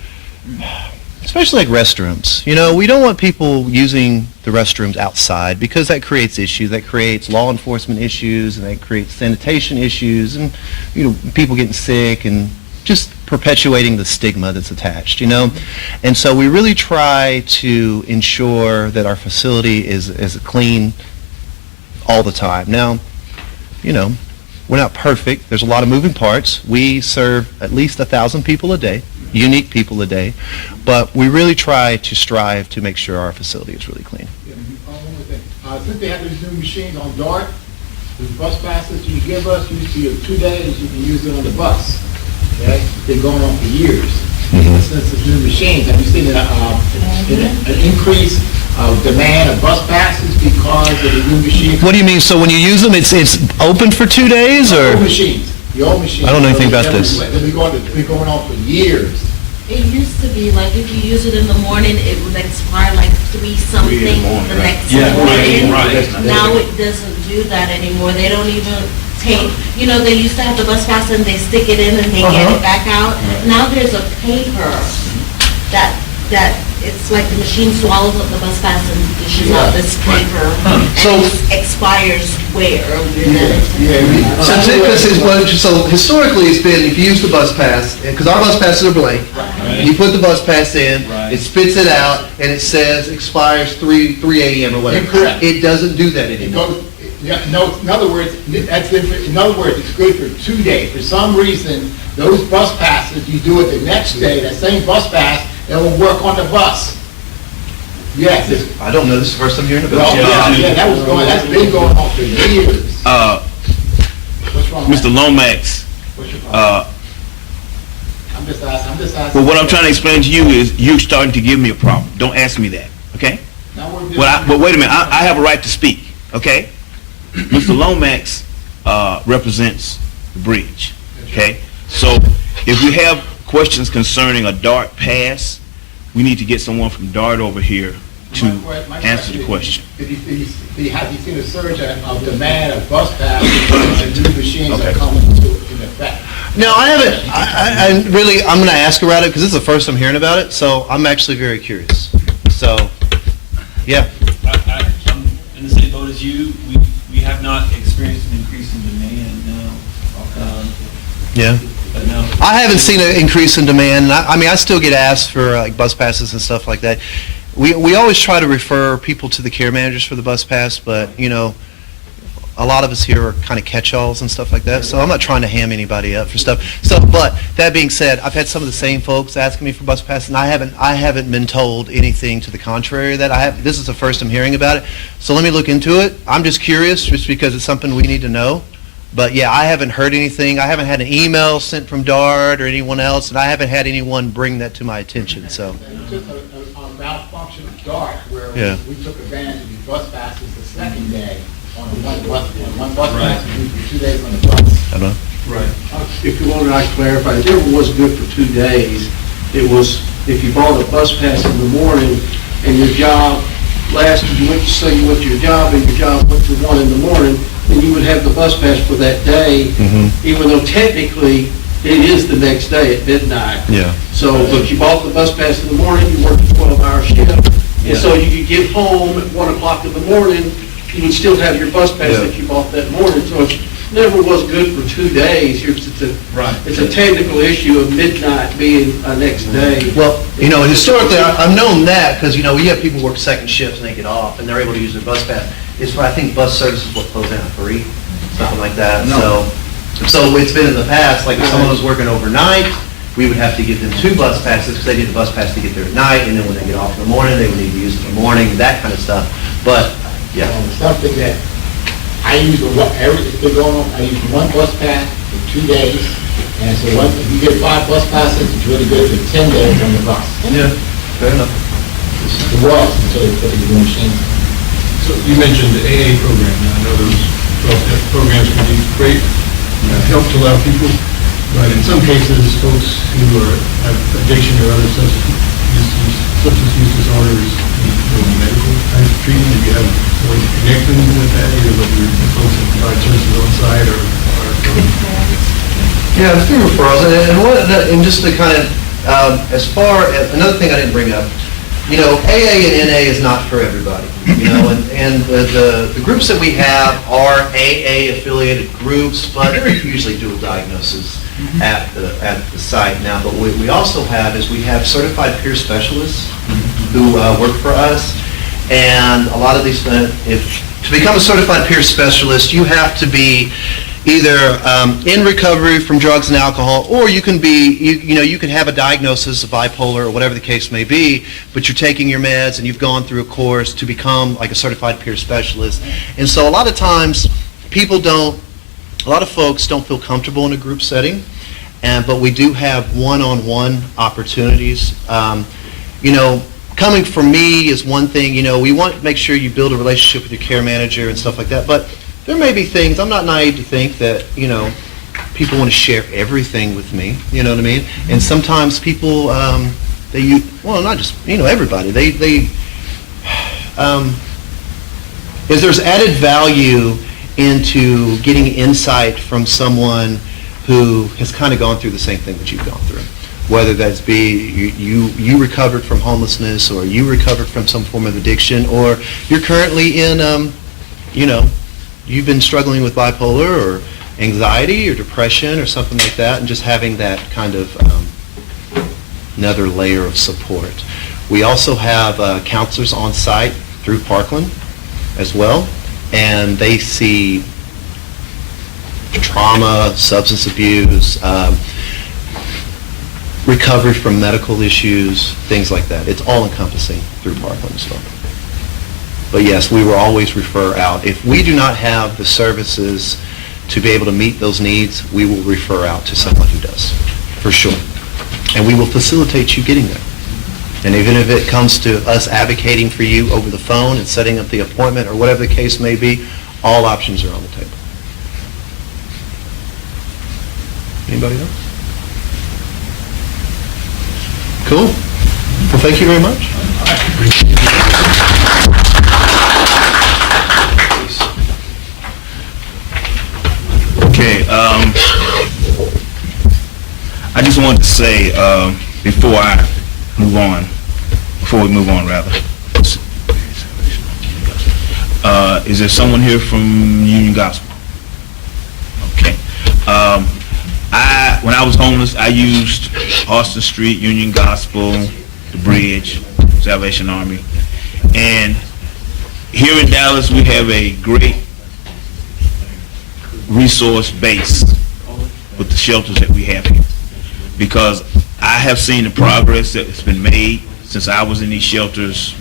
especially like restrooms, we don't want people using the restrooms outside because that creates issues. That creates law enforcement issues, and that creates sanitation issues, and people getting sick, and just perpetuating the stigma that's attached, And so we really try to ensure that our facility is clean all the time. Now, we're not perfect. There's a lot of moving parts. We serve at least 1,000 people a day, unique people a day, but we really try to strive to make sure our facility is really clean. One more thing. Since they have these new machines on DART, the bus passes you give us, used to 2 days, you can use it on the bus. Okay? They've gone on for years. Since the new machines, have you seen an increase of demand of bus passes because of the new machines? What do you mean? So when you use them, it's open for 2 days, or? The old machines. I don't know anything about this. They've been going on for years. It used to be like if you use it in the morning, it would expire like 3-something the next morning. Right. Now it doesn't do that anymore. They don't even take, they used to have the bus pass and they stick it in and they get it back out. Now there's a paper that it's like the machine swallows up the bus pass and dishes out this paper. So it expires way earlier than So historically, it's been, if you use the bus pass, because our bus passes are blank, you put the bus pass in, it spits it out, and it says expires 3 a.m. or whatever. Incorrect. It doesn't do that anymore. In other words, it's good for 2 days. For some reason, those bus passes, you do it the next day, that same bus pass, it will work on the bus. Yes. I don't know. This is the first I'm hearing about it. That's been going on for years. What's wrong? Mr. Lomax, What's your problem? I'm just asking. well, what I'm trying to explain to you is you're starting to give me a problem. Don't ask me that, okay? But wait a minute. I have a right to speak, okay? Mr. Lomax represents the bridge, okay? So if we have questions concerning a DART pass, we need to get someone from DART over here to answer the question. Have you seen a surge of demand of bus passes and new machines are coming into effect? No, I haven't. I'm going to ask about it because this is the first I'm hearing about it, so I'm actually very curious. So, yeah. I'm in the same boat as you. We have not experienced an increase in demand, no. Yeah. But no. I haven't seen an increase in demand. I still get asked for like bus passes and stuff like that. We always try to refer people to the care managers for the bus pass, but a lot of us here are kind of catch-alls and stuff like that. So I'm not trying to ham anybody up for stuff. So, but that being said, I've had some of the same folks asking me for bus passes, and I haven't been told anything to the contrary of that. This is the first I'm hearing about it. So let me look into it. I'm just curious, just because it's something we need to know. But yeah, I haven't heard anything. I haven't had an email sent from DART or anyone else, and I haven't had anyone bring that to my attention. So. It's just a malfunction of DART where we took advantage of the bus passes the second day on one bus pass, we used for 2 days on the bus. I don't know. Right. If you want, I clarify, it never was good for 2 days. It was, if you bought a bus pass in the morning and your job lasted, you went to your job and your job went to 1 in the morning, then you would have the bus pass for that day, even though technically it is the next day at midnight. Yeah. So, but you bought the bus pass in the morning, you worked a 12-hour shift, and so you could get home at 1 o'clock in the morning, you would still have your bus pass that you bought that morning. So it never was good for 2 days. It's a technical issue of midnight being a next day. Well, historically, I've known that because, we have people work second shifts and they get off and they're able to use their bus pass. It's for, I think bus service is what closed down at 3, something like that. No. So it's been in the past, like if someone was working overnight, we would have to give them 2 bus passes because they need a bus pass to get there at night, and then when they get off in the morning, they would need to use it in the morning, that kind of stuff. But, yeah. Something that I use if they're going on, I use one bus pass for 2 days. And so if you get 5 bus passes, it's really good for 10 days on the bus. Yeah, fair enough. It was until they put the new machines. So you mentioned the AA program. Now, I know those programs can be great, help to a lot of people, but in some cases, folks who have addiction or other substance use disorders need medical kinds of treatment. Do you have a way to connect them with that, either with your folks that provide services on site or Yeah, the through referrals, and just to kind of, as far as, another thing I didn't bring up, you know, AA and NA is not for everybody, you know, and the groups that we have are AA affiliated groups, but they're usually dual diagnosis at the site now. But what we also have is we have certified peer specialists who work for us, and a lot of these, to become a certified peer specialist, you have to be either in recovery from drugs and alcohol, or you can be, you can have a diagnosis of bipolar or whatever the case may be, but you're taking your meds and you've gone through a course to become like a certified peer specialist. And so a lot of times a lot of folks don't feel comfortable in a group setting, but we do have one-on-one opportunities. Coming from me is one thing, we want to make sure you build a relationship with your care manager and stuff like that, but there may be things, I'm not naive to think that, people want to share everything with me, you know what I mean? And sometimes people, not just, everybody, is there's added value into getting insight from someone who has kind of gone through the same thing that you've gone through. Whether that's you recovered from homelessness, or you recovered from some form of addiction, or you're currently in, you've been struggling with bipolar or anxiety or depression or something like that, and just having that kind of another layer of support. We also have counselors on site through Parkland as well, and they see trauma, substance abuse, recovery from medical issues, things like that. It's all encompassing through Parkland as well. But yes, we will always refer out. If we do not have the services to be able to meet those needs, we will refer out to someone who does, for sure. And we will facilitate you getting there. And even if it comes to us advocating for you over the phone and setting up the appointment or whatever the case may be, all options are on the table. Anybody else? Cool. Well, thank you very much. Okay, I just wanted to say, before we move on, is there someone here from Union Gospel? Okay. When I was homeless, I used Austin Street, Union Gospel, the Bridge, Salvation Army. And here in Dallas, we have a great resource base with the shelters that we have here. Because I have seen the progress that has been made since I was in these shelters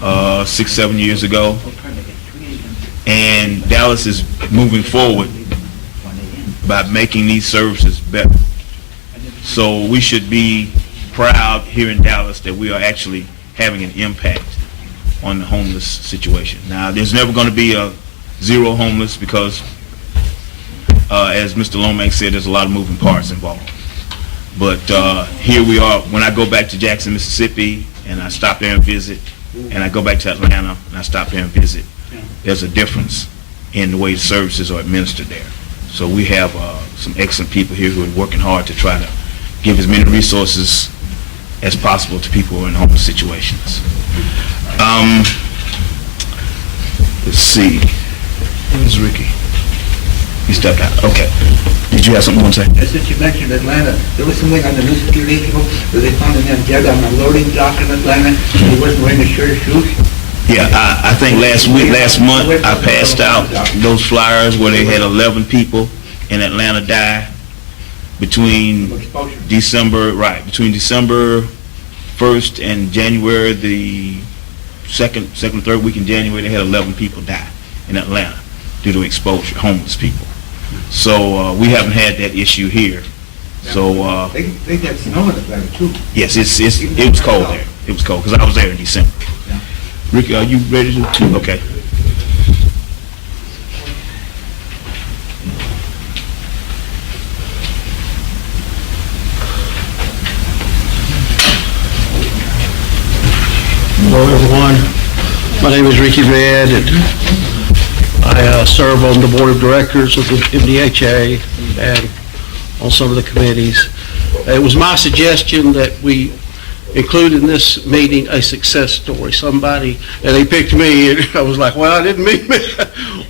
6-7 years ago. And Dallas is moving forward by making these services better. So we should be proud here in Dallas that we are actually having an impact on the homeless situation. Now, there's never going to be a zero homeless because, as Mr. Lomax said, there's a lot of moving parts involved. But here we are. When I go back to Jackson, Mississippi, and I stop there and visit, and I go back to Atlanta, and I stop there and visit, there's a difference in the way the services are administered there. So we have some excellent people here who are working hard to try to give as many resources as possible to people who are in homeless situations. Let's see. Where's Ricky? He stepped out. Okay. Did you have something you want to say? Since you mentioned Atlanta, there was something on the news a few days ago where they found a man dead on a loading dock in Atlanta. He wasn't wearing a shirt or shoes. Yeah, I think last month, I passed out those flyers where they had 11 people in Atlanta die between December 1st and January, the second, third week in January, they had 11 people die in Atlanta. due to exposure, homeless people. So we haven't had that issue here. So They got snow in the weather too. yes, it was cold there. It was cold because I was there in December. Ricky, are you ready to? Okay. Hello, everyone. My name is Ricky Red, and I serve on the board of directors of the MDHA and on some of the committees. It was my suggestion that we include in this meeting a success story. Somebody, and they picked me, and I was like, well, I didn't mean,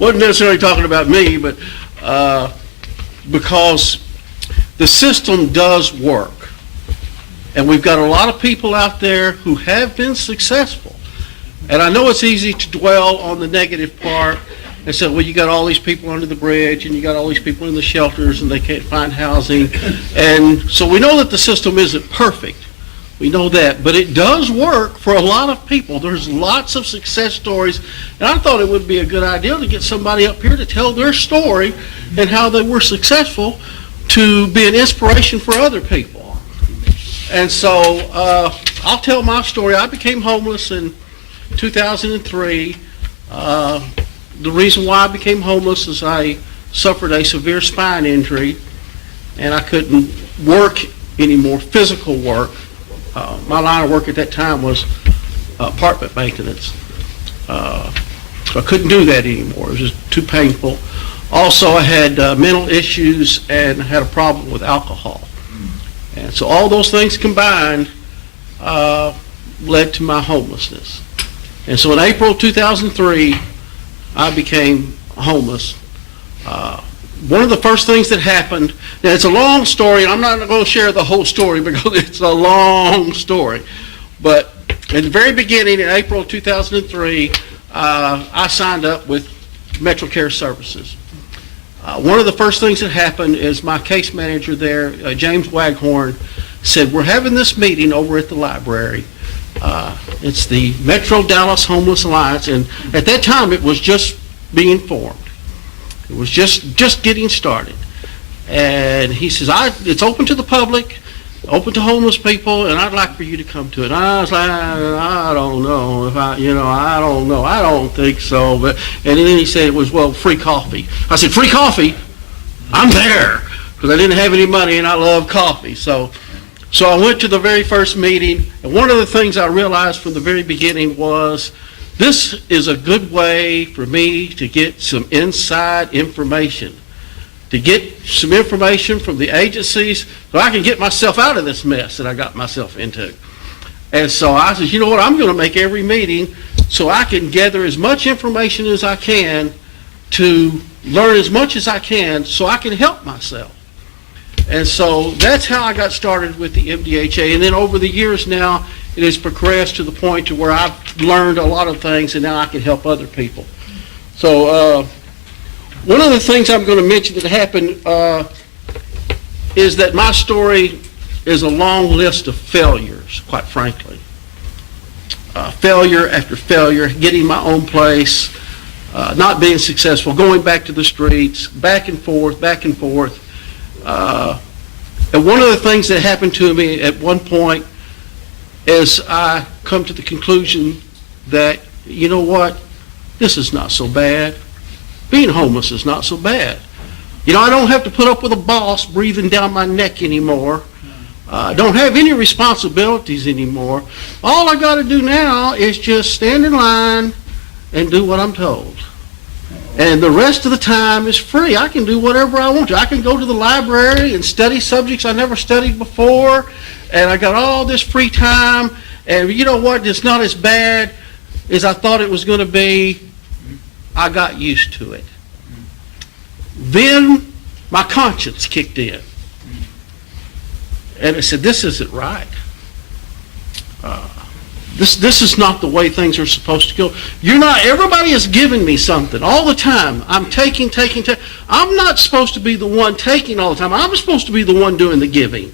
wasn't necessarily talking about me, but because the system does work. And we've got a lot of people out there who have been successful. And I know it's easy to dwell on the negative part and say, well, you got all these people under the bridge and you got all these people in the shelters and they can't find housing. And so we know that the system isn't perfect. We know that. But it does work for a lot of people. There's lots of success stories. And I thought it would be a good idea to get somebody up here to tell their story and how they were successful to be an inspiration for other people. And so I'll tell my story. I became homeless in 2003. The reason why I became homeless is I suffered a severe spine injury and I couldn't work anymore, physical work. My line of work at that time was apartment maintenance. So I couldn't do that anymore. It was just too painful. Also, I had mental issues and had a problem with alcohol. And so all those things combined led to my homelessness. And so in April 2003, I became homeless. One of the first things that happened, now it's a long story, and I'm not going to share the whole story because it's a long story. But at the very beginning, in April 2003, I signed up with Metro Care Services. One of the first things that happened is my case manager there, James Waghorn, said, we're having this meeting over at the library. It's the Metro Dallas Homeless Alliance, and at that time it was just being formed. It was just getting started. And he says, it's open to the public, open to homeless people, and I'd like for you to come to it. And I was like, I don't know if I don't know. I don't think so. But and then he said it was, well, free coffee. I said, free coffee? I'm there. Because I didn't have any money and I love coffee. So I went to the very first meeting, and one of the things I realized from the very beginning was this is a good way for me to get some inside information, to get some information from the agencies so I can get myself out of this mess that I got myself into. And so I said, you know what, I'm going to make every meeting so I can gather as much information as I can to learn as much as I can so I can help myself. And so that's how I got started with the MDHA. And then over the years now, it has progressed to the point to where I've learned a lot of things and now I can help other people. So one of the things I'm going to mention that happened is that my story is a long list of failures, quite frankly. Failure after failure, getting my own place, not being successful, going back to the streets, back and forth, back and forth. And one of the things that happened to me at one point is I come to the conclusion that, you know what, this is not so bad. Being homeless is not so bad. You know, I don't have to put up with a boss breathing down my neck anymore. I don't have any responsibilities anymore. All I got to do now is just stand in line and do what I'm told. And the rest of the time is free. I can do whatever I want to. I can go to the library and study subjects I never studied before. And I got all this free time. And you know what? It's not as bad as I thought it was going to be. I got used to it. Then my conscience kicked in. And it said, this isn't right. This is not the way things are supposed to go. Everybody is giving me something all the time. I'm taking. I'm not supposed to be the one taking all the time. I'm supposed to be the one doing the giving.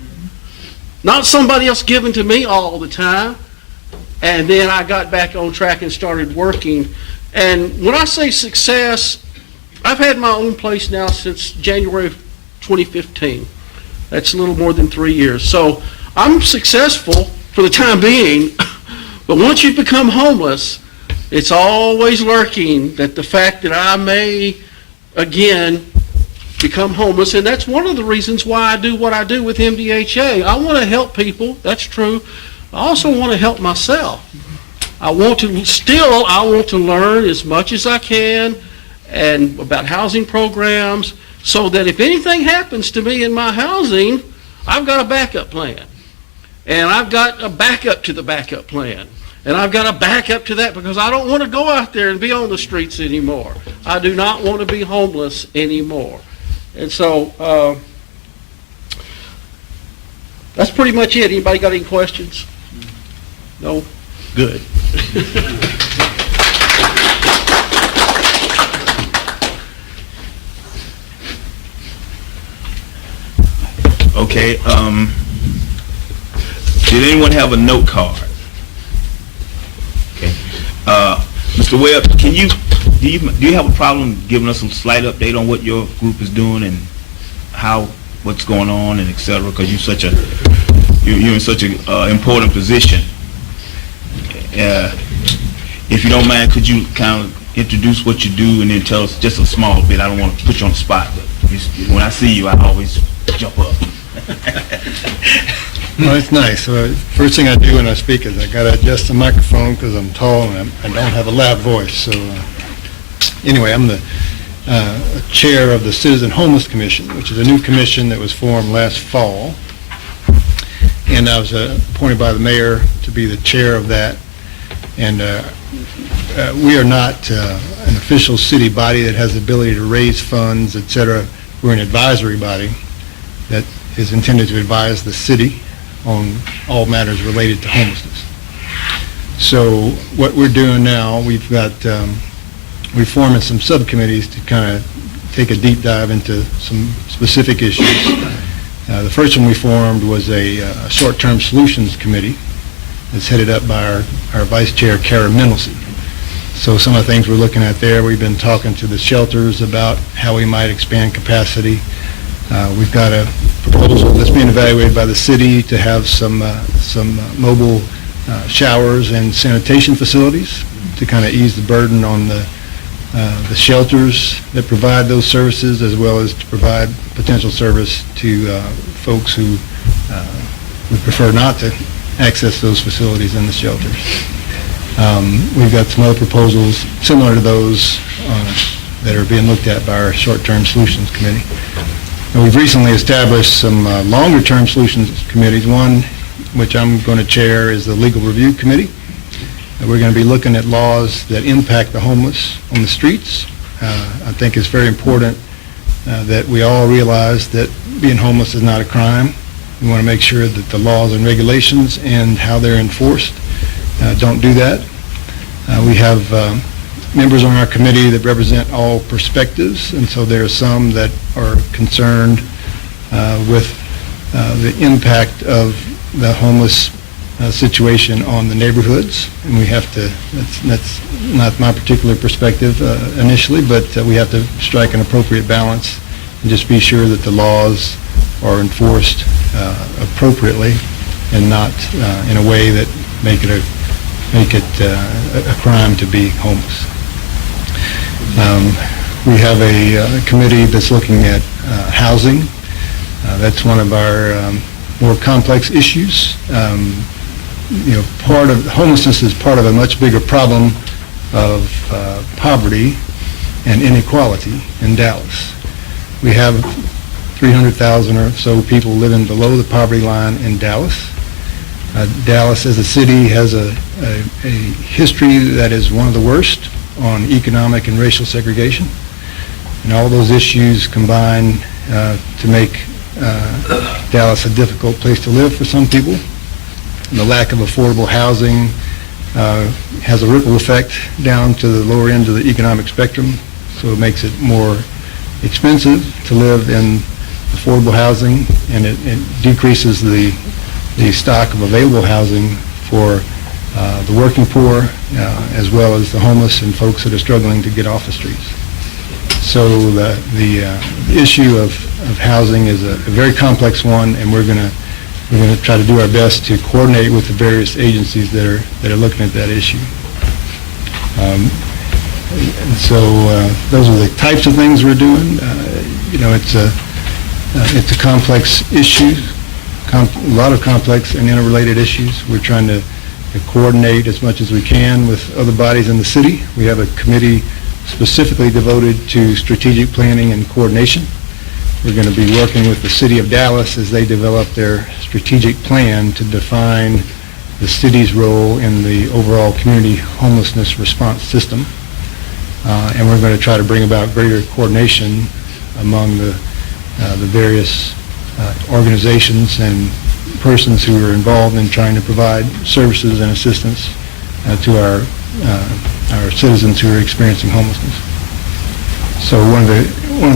Not somebody else giving to me all the time. And then I got back on track and started working. And when I say success, I've had my own place now since January of 2015. That's a little more than 3 years. So I'm successful for the time being, but once you become homeless, it's always lurking that the fact that I may, again, become homeless, and that's one of the reasons why I do what I do with MDHA. I want to help people, that's true. I also want to help myself. I want to learn as much as I can and about housing programs so that if anything happens to me in my housing, I've got a backup plan. And I've got a backup to the backup plan. And I've got a backup to that because I don't want to go out there and be on the streets anymore. I do not want to be homeless anymore. And so that's pretty much it. Anybody got any questions? No? Good. Okay, did anyone have a note card? Okay. Mr. Webb, do you have a problem giving us some slight update on what your group is doing and what's going on and et cetera? Because you're in such an important position. If you don't mind, could you kind of introduce what you do and then tell us just a small bit? I don't want to put you on the spot, but when I see you, I always jump up. No, it's nice. First thing I do when I speak is I got to adjust the microphone because I'm tall and I don't have a loud voice. So anyway, I'm the chair of the Citizen Homeless Commission, which is a new commission that was formed last fall. And I was appointed by the mayor to be the chair of that. And we are not an official city body that has the ability to raise funds, et cetera. We're an advisory body that is intended to advise the city on all matters related to homelessness. So what we're doing now, we're forming some subcommittees to kind of take a deep dive into some specific issues. The first one we formed was a short-term solutions committee that's headed up by our vice chair, Kara Mendelson. So some of the things we're looking at there, we've been talking to the shelters about how we might expand capacity. We've got a proposal that's being evaluated by the city to have some mobile showers and sanitation facilities to kind of ease the burden on the shelters that provide those services, as well as to provide potential service to folks who would prefer not to access those facilities in the shelters. We've got some other proposals similar to those that are being looked at by our short-term solutions committee. And we've recently established some longer-term solutions committees. One, which I'm going to chair, is the Legal Review Committee. We're going to be looking at laws that impact the homeless on the streets. I think it's very important that we all realize that being homeless is not a crime. We want to make sure that the laws and regulations and how they're enforced don't do that. We have members on our committee that represent all perspectives, and so there are some that are concerned with the impact of the homeless situation on the neighborhoods, and we have to, that's not my particular perspective initially, but we have to strike an appropriate balance and just be sure that the laws are enforced appropriately and not in a way that make it a crime to be homeless. We have a committee that's looking at housing. That's one of our more complex issues. Part of homelessness is part of a much bigger problem of poverty and inequality in Dallas. We have 300,000 or so people living below the poverty line in Dallas. Dallas as a city has a history that is one of the worst on economic and racial segregation. And all those issues combine to make Dallas a difficult place to live for some people. And the lack of affordable housing has a ripple effect down to the lower end of the economic spectrum, so it makes it more expensive to live in affordable housing, and it decreases the stock of available housing for the working poor, as well as the homeless and folks that are struggling to get off the streets. So the issue of housing is a very complex one, and we're going to try to do our best to coordinate with the various agencies that are looking at that issue. And so those are the types of things we're doing. It's a complex issue, a lot of complex and interrelated issues. We're trying to coordinate as much as we can with other bodies in the city. We have a committee specifically devoted to strategic planning and coordination. We're going to be working with the City of Dallas as they develop their strategic plan to define the city's role in the overall community homelessness response system. And we're going to try to bring about greater coordination among the various organizations and persons who are involved in trying to provide services and assistance to our citizens who are experiencing homelessness. So one of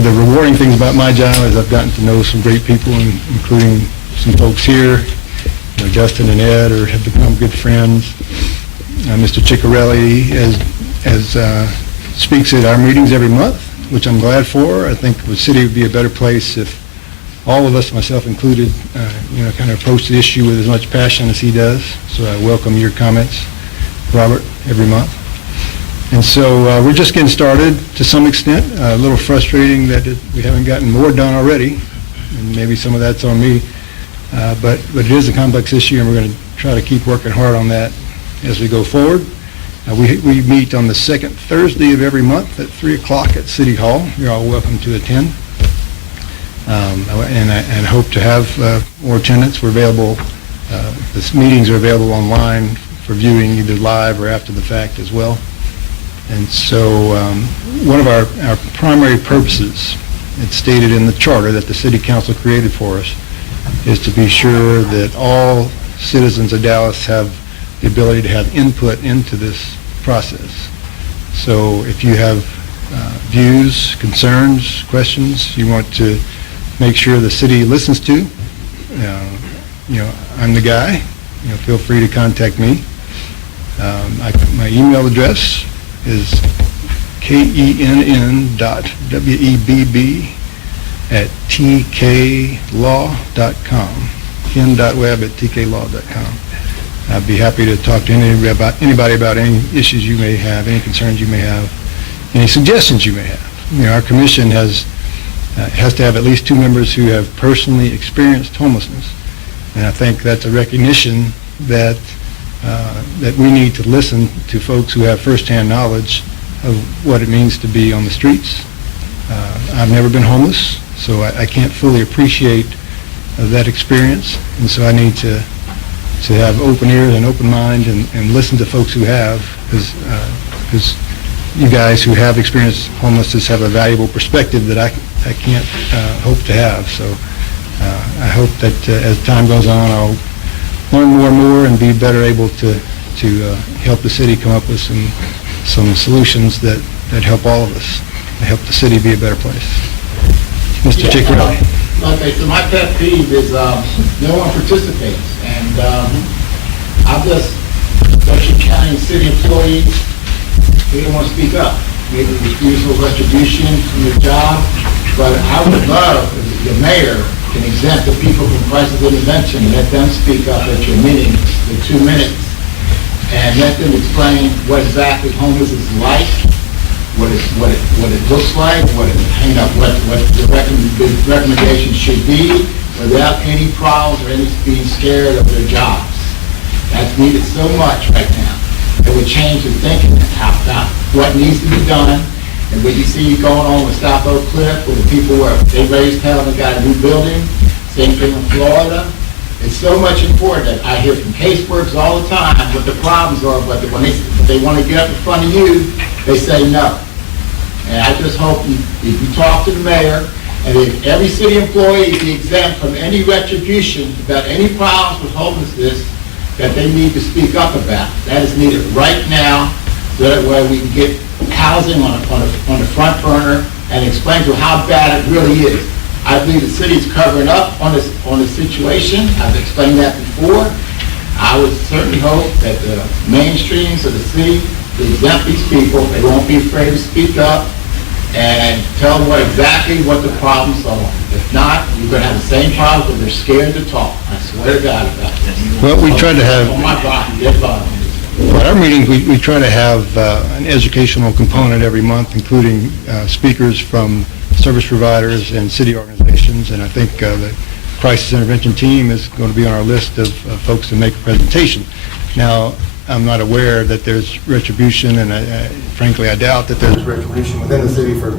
the rewarding things about my job is I've gotten to know some great people, including some folks here. Justin and Ed have become good friends. Mr. Ciccarelli speaks at our meetings every month, which I'm glad for. I think the city would be a better place if all of us, myself included, kind of approach the issue with as much passion as he does. So I welcome your comments, Robert, every month. And so we're just getting started to some extent. A little frustrating that we haven't gotten more done already, and maybe some of that's on me. But it is a complex issue, and we're going to try to keep working hard on that as we go forward. We meet on the second Thursday of every month at 3 o'clock at City Hall. You're all welcome to attend. And hope to have more attendance. We're available, the meetings are available online for viewing either live or after the fact as well. And so one of our primary purposes, it's stated in the charter that the City Council created for us, is to be sure that all citizens of Dallas have the ability to have input into this process. So if you have views, concerns, questions you want to make sure the city listens to, I'm the guy. Feel free to contact me. My email address is kenn.webb@tklaw.com, ken.webb@tklaw.com. I'd be happy to talk to anybody about any issues you may have, any concerns you may have, any suggestions you may have. Our commission has to have at least 2 members who have personally experienced homelessness, and I think that's a recognition that we need to listen to folks who have firsthand knowledge of what it means to be on the streets. I've never been homeless, so I can't fully appreciate that experience, and so I need to have open ears and open mind and listen to folks who have, because you guys who have experienced homelessness have a valuable perspective that I can't hope to have. So I hope that as time goes on, I'll learn more and more and be better able to help the city come up with some solutions that help all of us, and help the city be a better place. Mr. Ciccarelli. Okay, so my pet peeve is no one participates, and I've just, Washington County and city employees, they don't want to speak up. Maybe refusal of retribution from their job, but I would love if the mayor can exempt the people from crisis intervention and let them speak up at your meeting in 2 minutes, and let them explain what exactly homeless is like, what it looks like, what the recommendations should be, without any problems or any being scared of their jobs. That's needed so much right now. It would change the thinking about what needs to be done, and what you see going on with South Oak Cliff, where the people they raised hell and got a new building, same thing in Florida. It's so much important that I hear from caseworkers all the time what the problems are, but when they want to get up in front of you, they say no. And I just hope if you talk to the mayor, and if every city employee is exempt from any retribution about any problems with homelessness that they need to speak up about. That is needed right now, so that way we can get housing on the front burner and explain to them how bad it really is. I believe the city is covering up on the situation. I've explained that before. I would certainly hope that the mainstreams of the city will exempt these people. They won't be afraid to speak up, and tell them exactly what the problems are. If not, you're gonna have the same problems, but they're scared to talk. I swear to God about this. Well, we tried to have- On my body, dead body. At our meetings, we try to have an educational component every month, including speakers from service providers and city organizations, and I think the crisis intervention team is going to be on our list of folks to make a presentation. Now, I'm not aware that there's retribution, and frankly, I doubt that there's retribution within the city for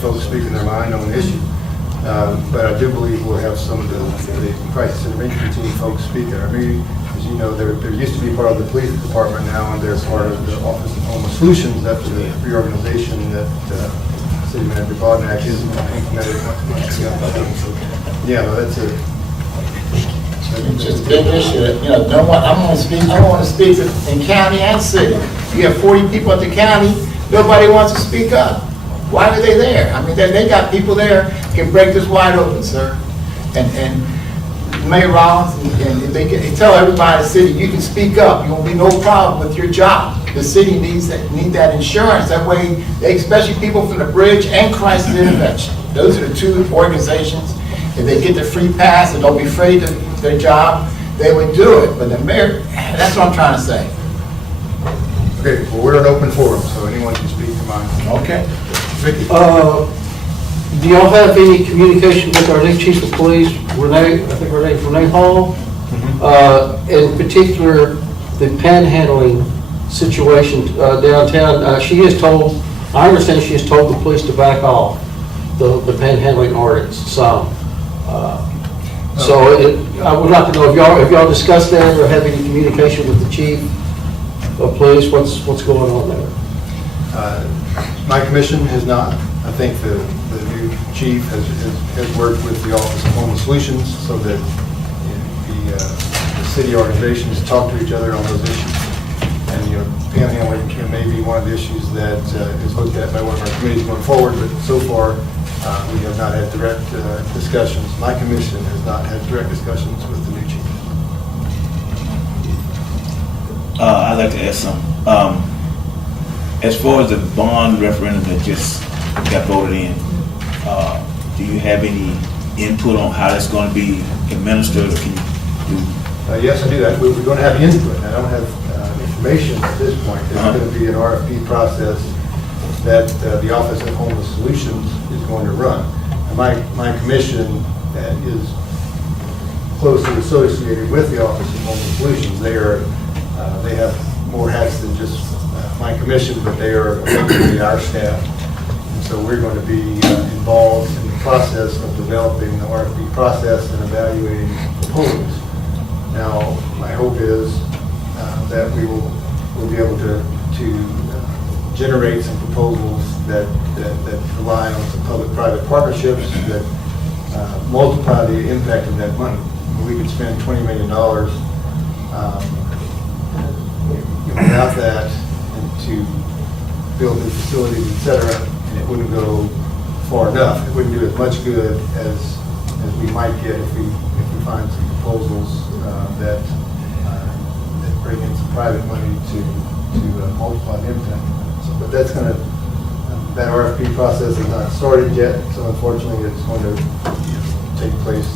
folks speaking their mind on an issue. But I do believe we'll have some of the crisis intervention team folks speak at our meeting. As you know, they're used to be part of the police department now, and they're part of the Office of Homeless Solutions after the reorganization that City Manager Bodnack has implemented. Yeah, no, that's a... It's just a big issue that, I don't want to speak in county and city. You have 40 people at the county, nobody wants to speak up. Why are they there? I mean, they got people there can break this wide open, sir. And Mayor Rollins, and they tell everybody in the city, you can speak up, you won't be no problem with your job. The city needs that insurance. That way, especially people from the bridge and crisis intervention. Those are the two organizations. If they get the free pass and don't be afraid to their job, they would do it. But the mayor, that's what I'm trying to say. Okay, well, we're an open forum, so anyone can speak to mind. Okay. Vicky? Do y'all have any communication with our new chief of police, Renee, I think her name's Renee Hall? In particular, the panhandling situation downtown, she has told, I understand she has told the police to back off the panhandling ordinance some. So I would like to know if y'all discussed that or have any communication with the chief of police, what's going on there? My commission has not. I think the new chief has worked with the Office of Homeless Solutions so that the city organizations talk to each other on those issues. And, panhandling may be one of the issues that is looked at by one of our committees going forward, but so far, we have not had direct discussions. My commission has not had direct discussions with the new chief. I'd like to ask something. As far as the bond referendum that just got voted in, do you have any input on how that's going to be administered? Or can you do? Yes, I do. We're going to have input. I don't have information at this point. There's going to be an RFP process that the Office of Homeless Solutions is going to run. And my commission is closely associated with the Office of Homeless Solutions. They have more hats than just my commission, but they are effectively our staff. And so we're going to be involved in the process of developing the RFP process and evaluating proposals. Now, my hope is that we'll be able to generate some proposals that rely on some public-private partnerships that multiply the impact of that money. We could spend $20 million without that and to build new facilities, et cetera, and it wouldn't go far enough. It wouldn't do as much good as we might get if we find some proposals that bring in some private money to multiply the impact. But that's going to, that RFP process is not started yet, so unfortunately it's going to take place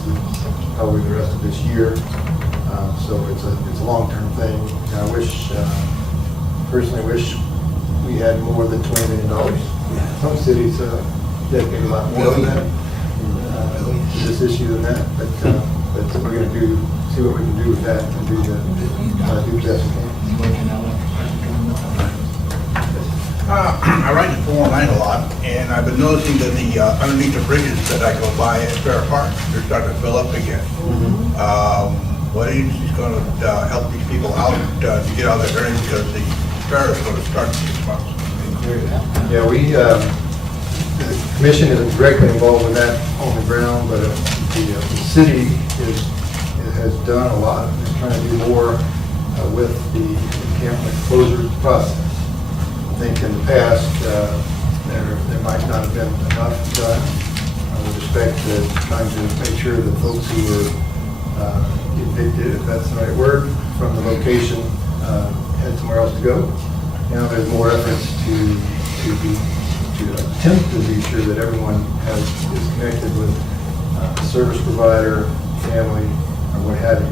probably the rest of this year. So it's a long-term thing. And I wish, personally wish we had more than $20 million. Some cities dedicate a lot more than that to this issue than that, but we're going to see what we can do with that and do the best we can. I ride the 409 a lot, and I've been noticing that the underneath the bridges that I go by at Fair Park, they're starting to fill up again. What agency is going to help these people out to get out of that area because the fair is going to start in 6 months? Yeah, the commission isn't directly involved with that on the ground, but the city has done a lot. It's trying to do more with the encampment closure process. I think in the past, there might not have been enough done with respect to trying to make sure that folks who were evicted, if that's the right word, from the location had somewhere else to go. Now there's more efforts to attempt to be sure that everyone is connected with a service provider, family, or what have you.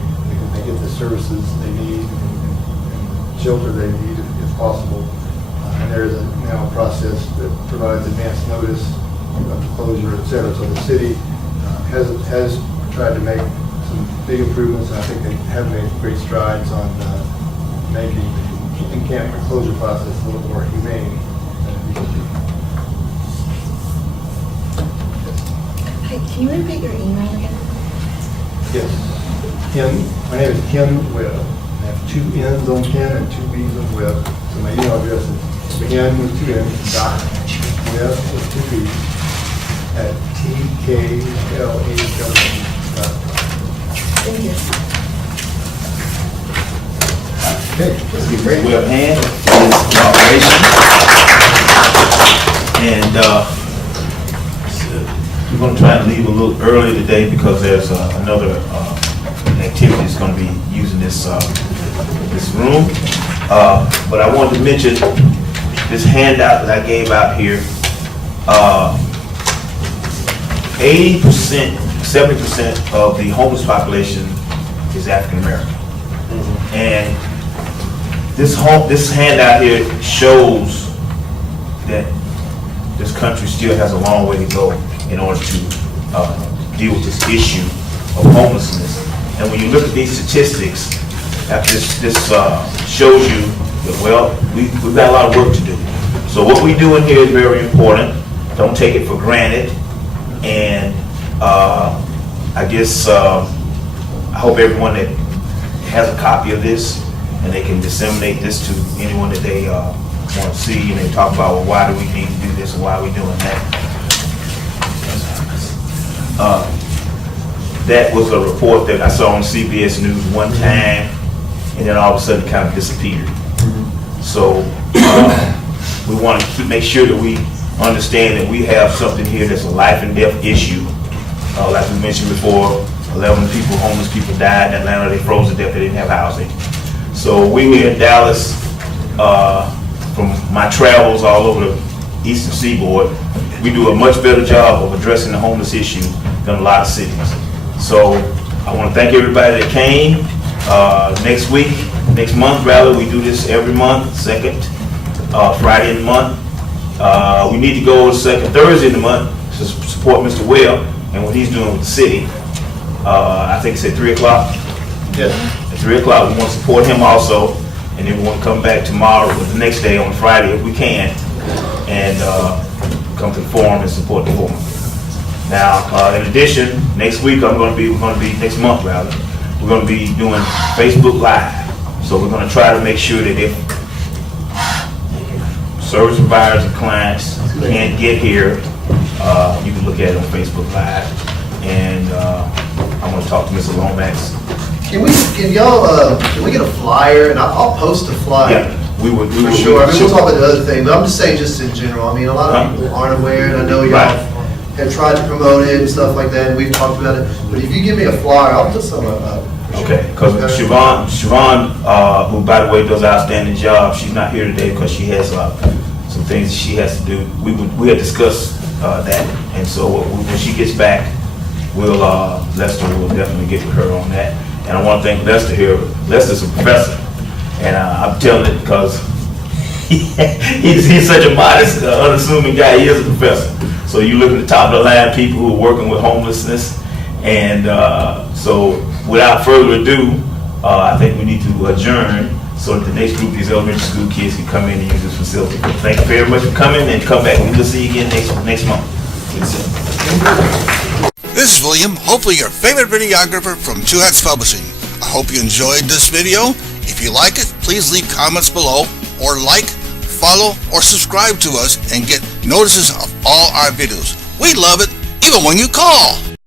They get the services they need and shelter they need if possible. And there is now a process that provides advance notice of the closure, et cetera. So the city has tried to make some big improvements, and I think they have made great strides on making the encampment closure process a little more humane than it used to be. Hi, can you repeat your email again? Yes. My name is Ken Webb. I have 2 N's on Ken and 2 B's on Webb. So my email address is Ken with 2 N's, dot Webb with 2 B's at tklaw.com. Thank you. Okay. Web hand is operation. And we're going to try and leave a little early today because there's another activity that's going to be using this this room. But I wanted to mention this handout that I gave out here. 80%, 70% of the homeless population is African American. And this handout here shows that this country still has a long way to go in order to deal with this issue of homelessness. And when you look at these statistics, this shows you that, well, we've got a lot of work to do. So what we do in here is very important. Don't take it for granted. And I guess I hope everyone that has a copy of this and they can disseminate this to anyone that they want to see, and they talk about, well, why do we need to do this and why are we doing that? That was a report that I saw on CBS News one time, and then all of a sudden it kind of disappeared. So we want to make sure that we understand that we have something here that's a life and death issue. Like we mentioned before, 11 people, homeless people died in Atlanta. They froze to death. They didn't have housing. So we here in Dallas, from my travels all over the Eastern Seaboard, we do a much better job of addressing the homeless issue than a lot of cities. So I want to thank everybody that came. Next month, we do this every month, second Friday in the month. We need to go the second Thursday in the month to support Mr. Webb and what he's doing with the city. I think it's at 3 o'clock. Yes. At 3 o'clock, we want to support him also, and then we want to come back tomorrow or the next day on Friday if we can, and come to the forum and support the forum. Now, in addition, next month we're going to be doing Facebook Live. So we're going to try to make sure that if service providers and clients can't get here, you can look at it on Facebook Live. And I'm going to talk to Mr. Lomax. Can we get a flyer? And I'll post a flyer. Yeah, we would. For sure. I mean, we'll talk about the other thing, but I'm just saying, just in general. I mean, a lot of people aren't aware, and I know y'all have tried to promote it and stuff like that, and we've talked about it. But if you give me a flyer, I'll put some up. Okay, because Siobhan, who by the way does an outstanding job, she's not here today because she has some things she has to do. We had discussed that, and so when she gets back, Lester will definitely get with her on that. And I want to thank Lester here. Lester's a professor, and I'm telling it because he's such a modest, unassuming guy. He is a professor. So you look at the top of the line people who are working with homelessness, and so without further ado, I think we need to adjourn so that the next group of these elementary school kids can come in and use this facility. Thank you very much for coming, and come back. We'll see you again next month. This is William, hopefully your favorite videographer from Two Hats Publishing. I hope you enjoyed this video. If you like it, please leave comments below, or like, follow, or subscribe to us and get notices of all our videos. We love it, even when you call.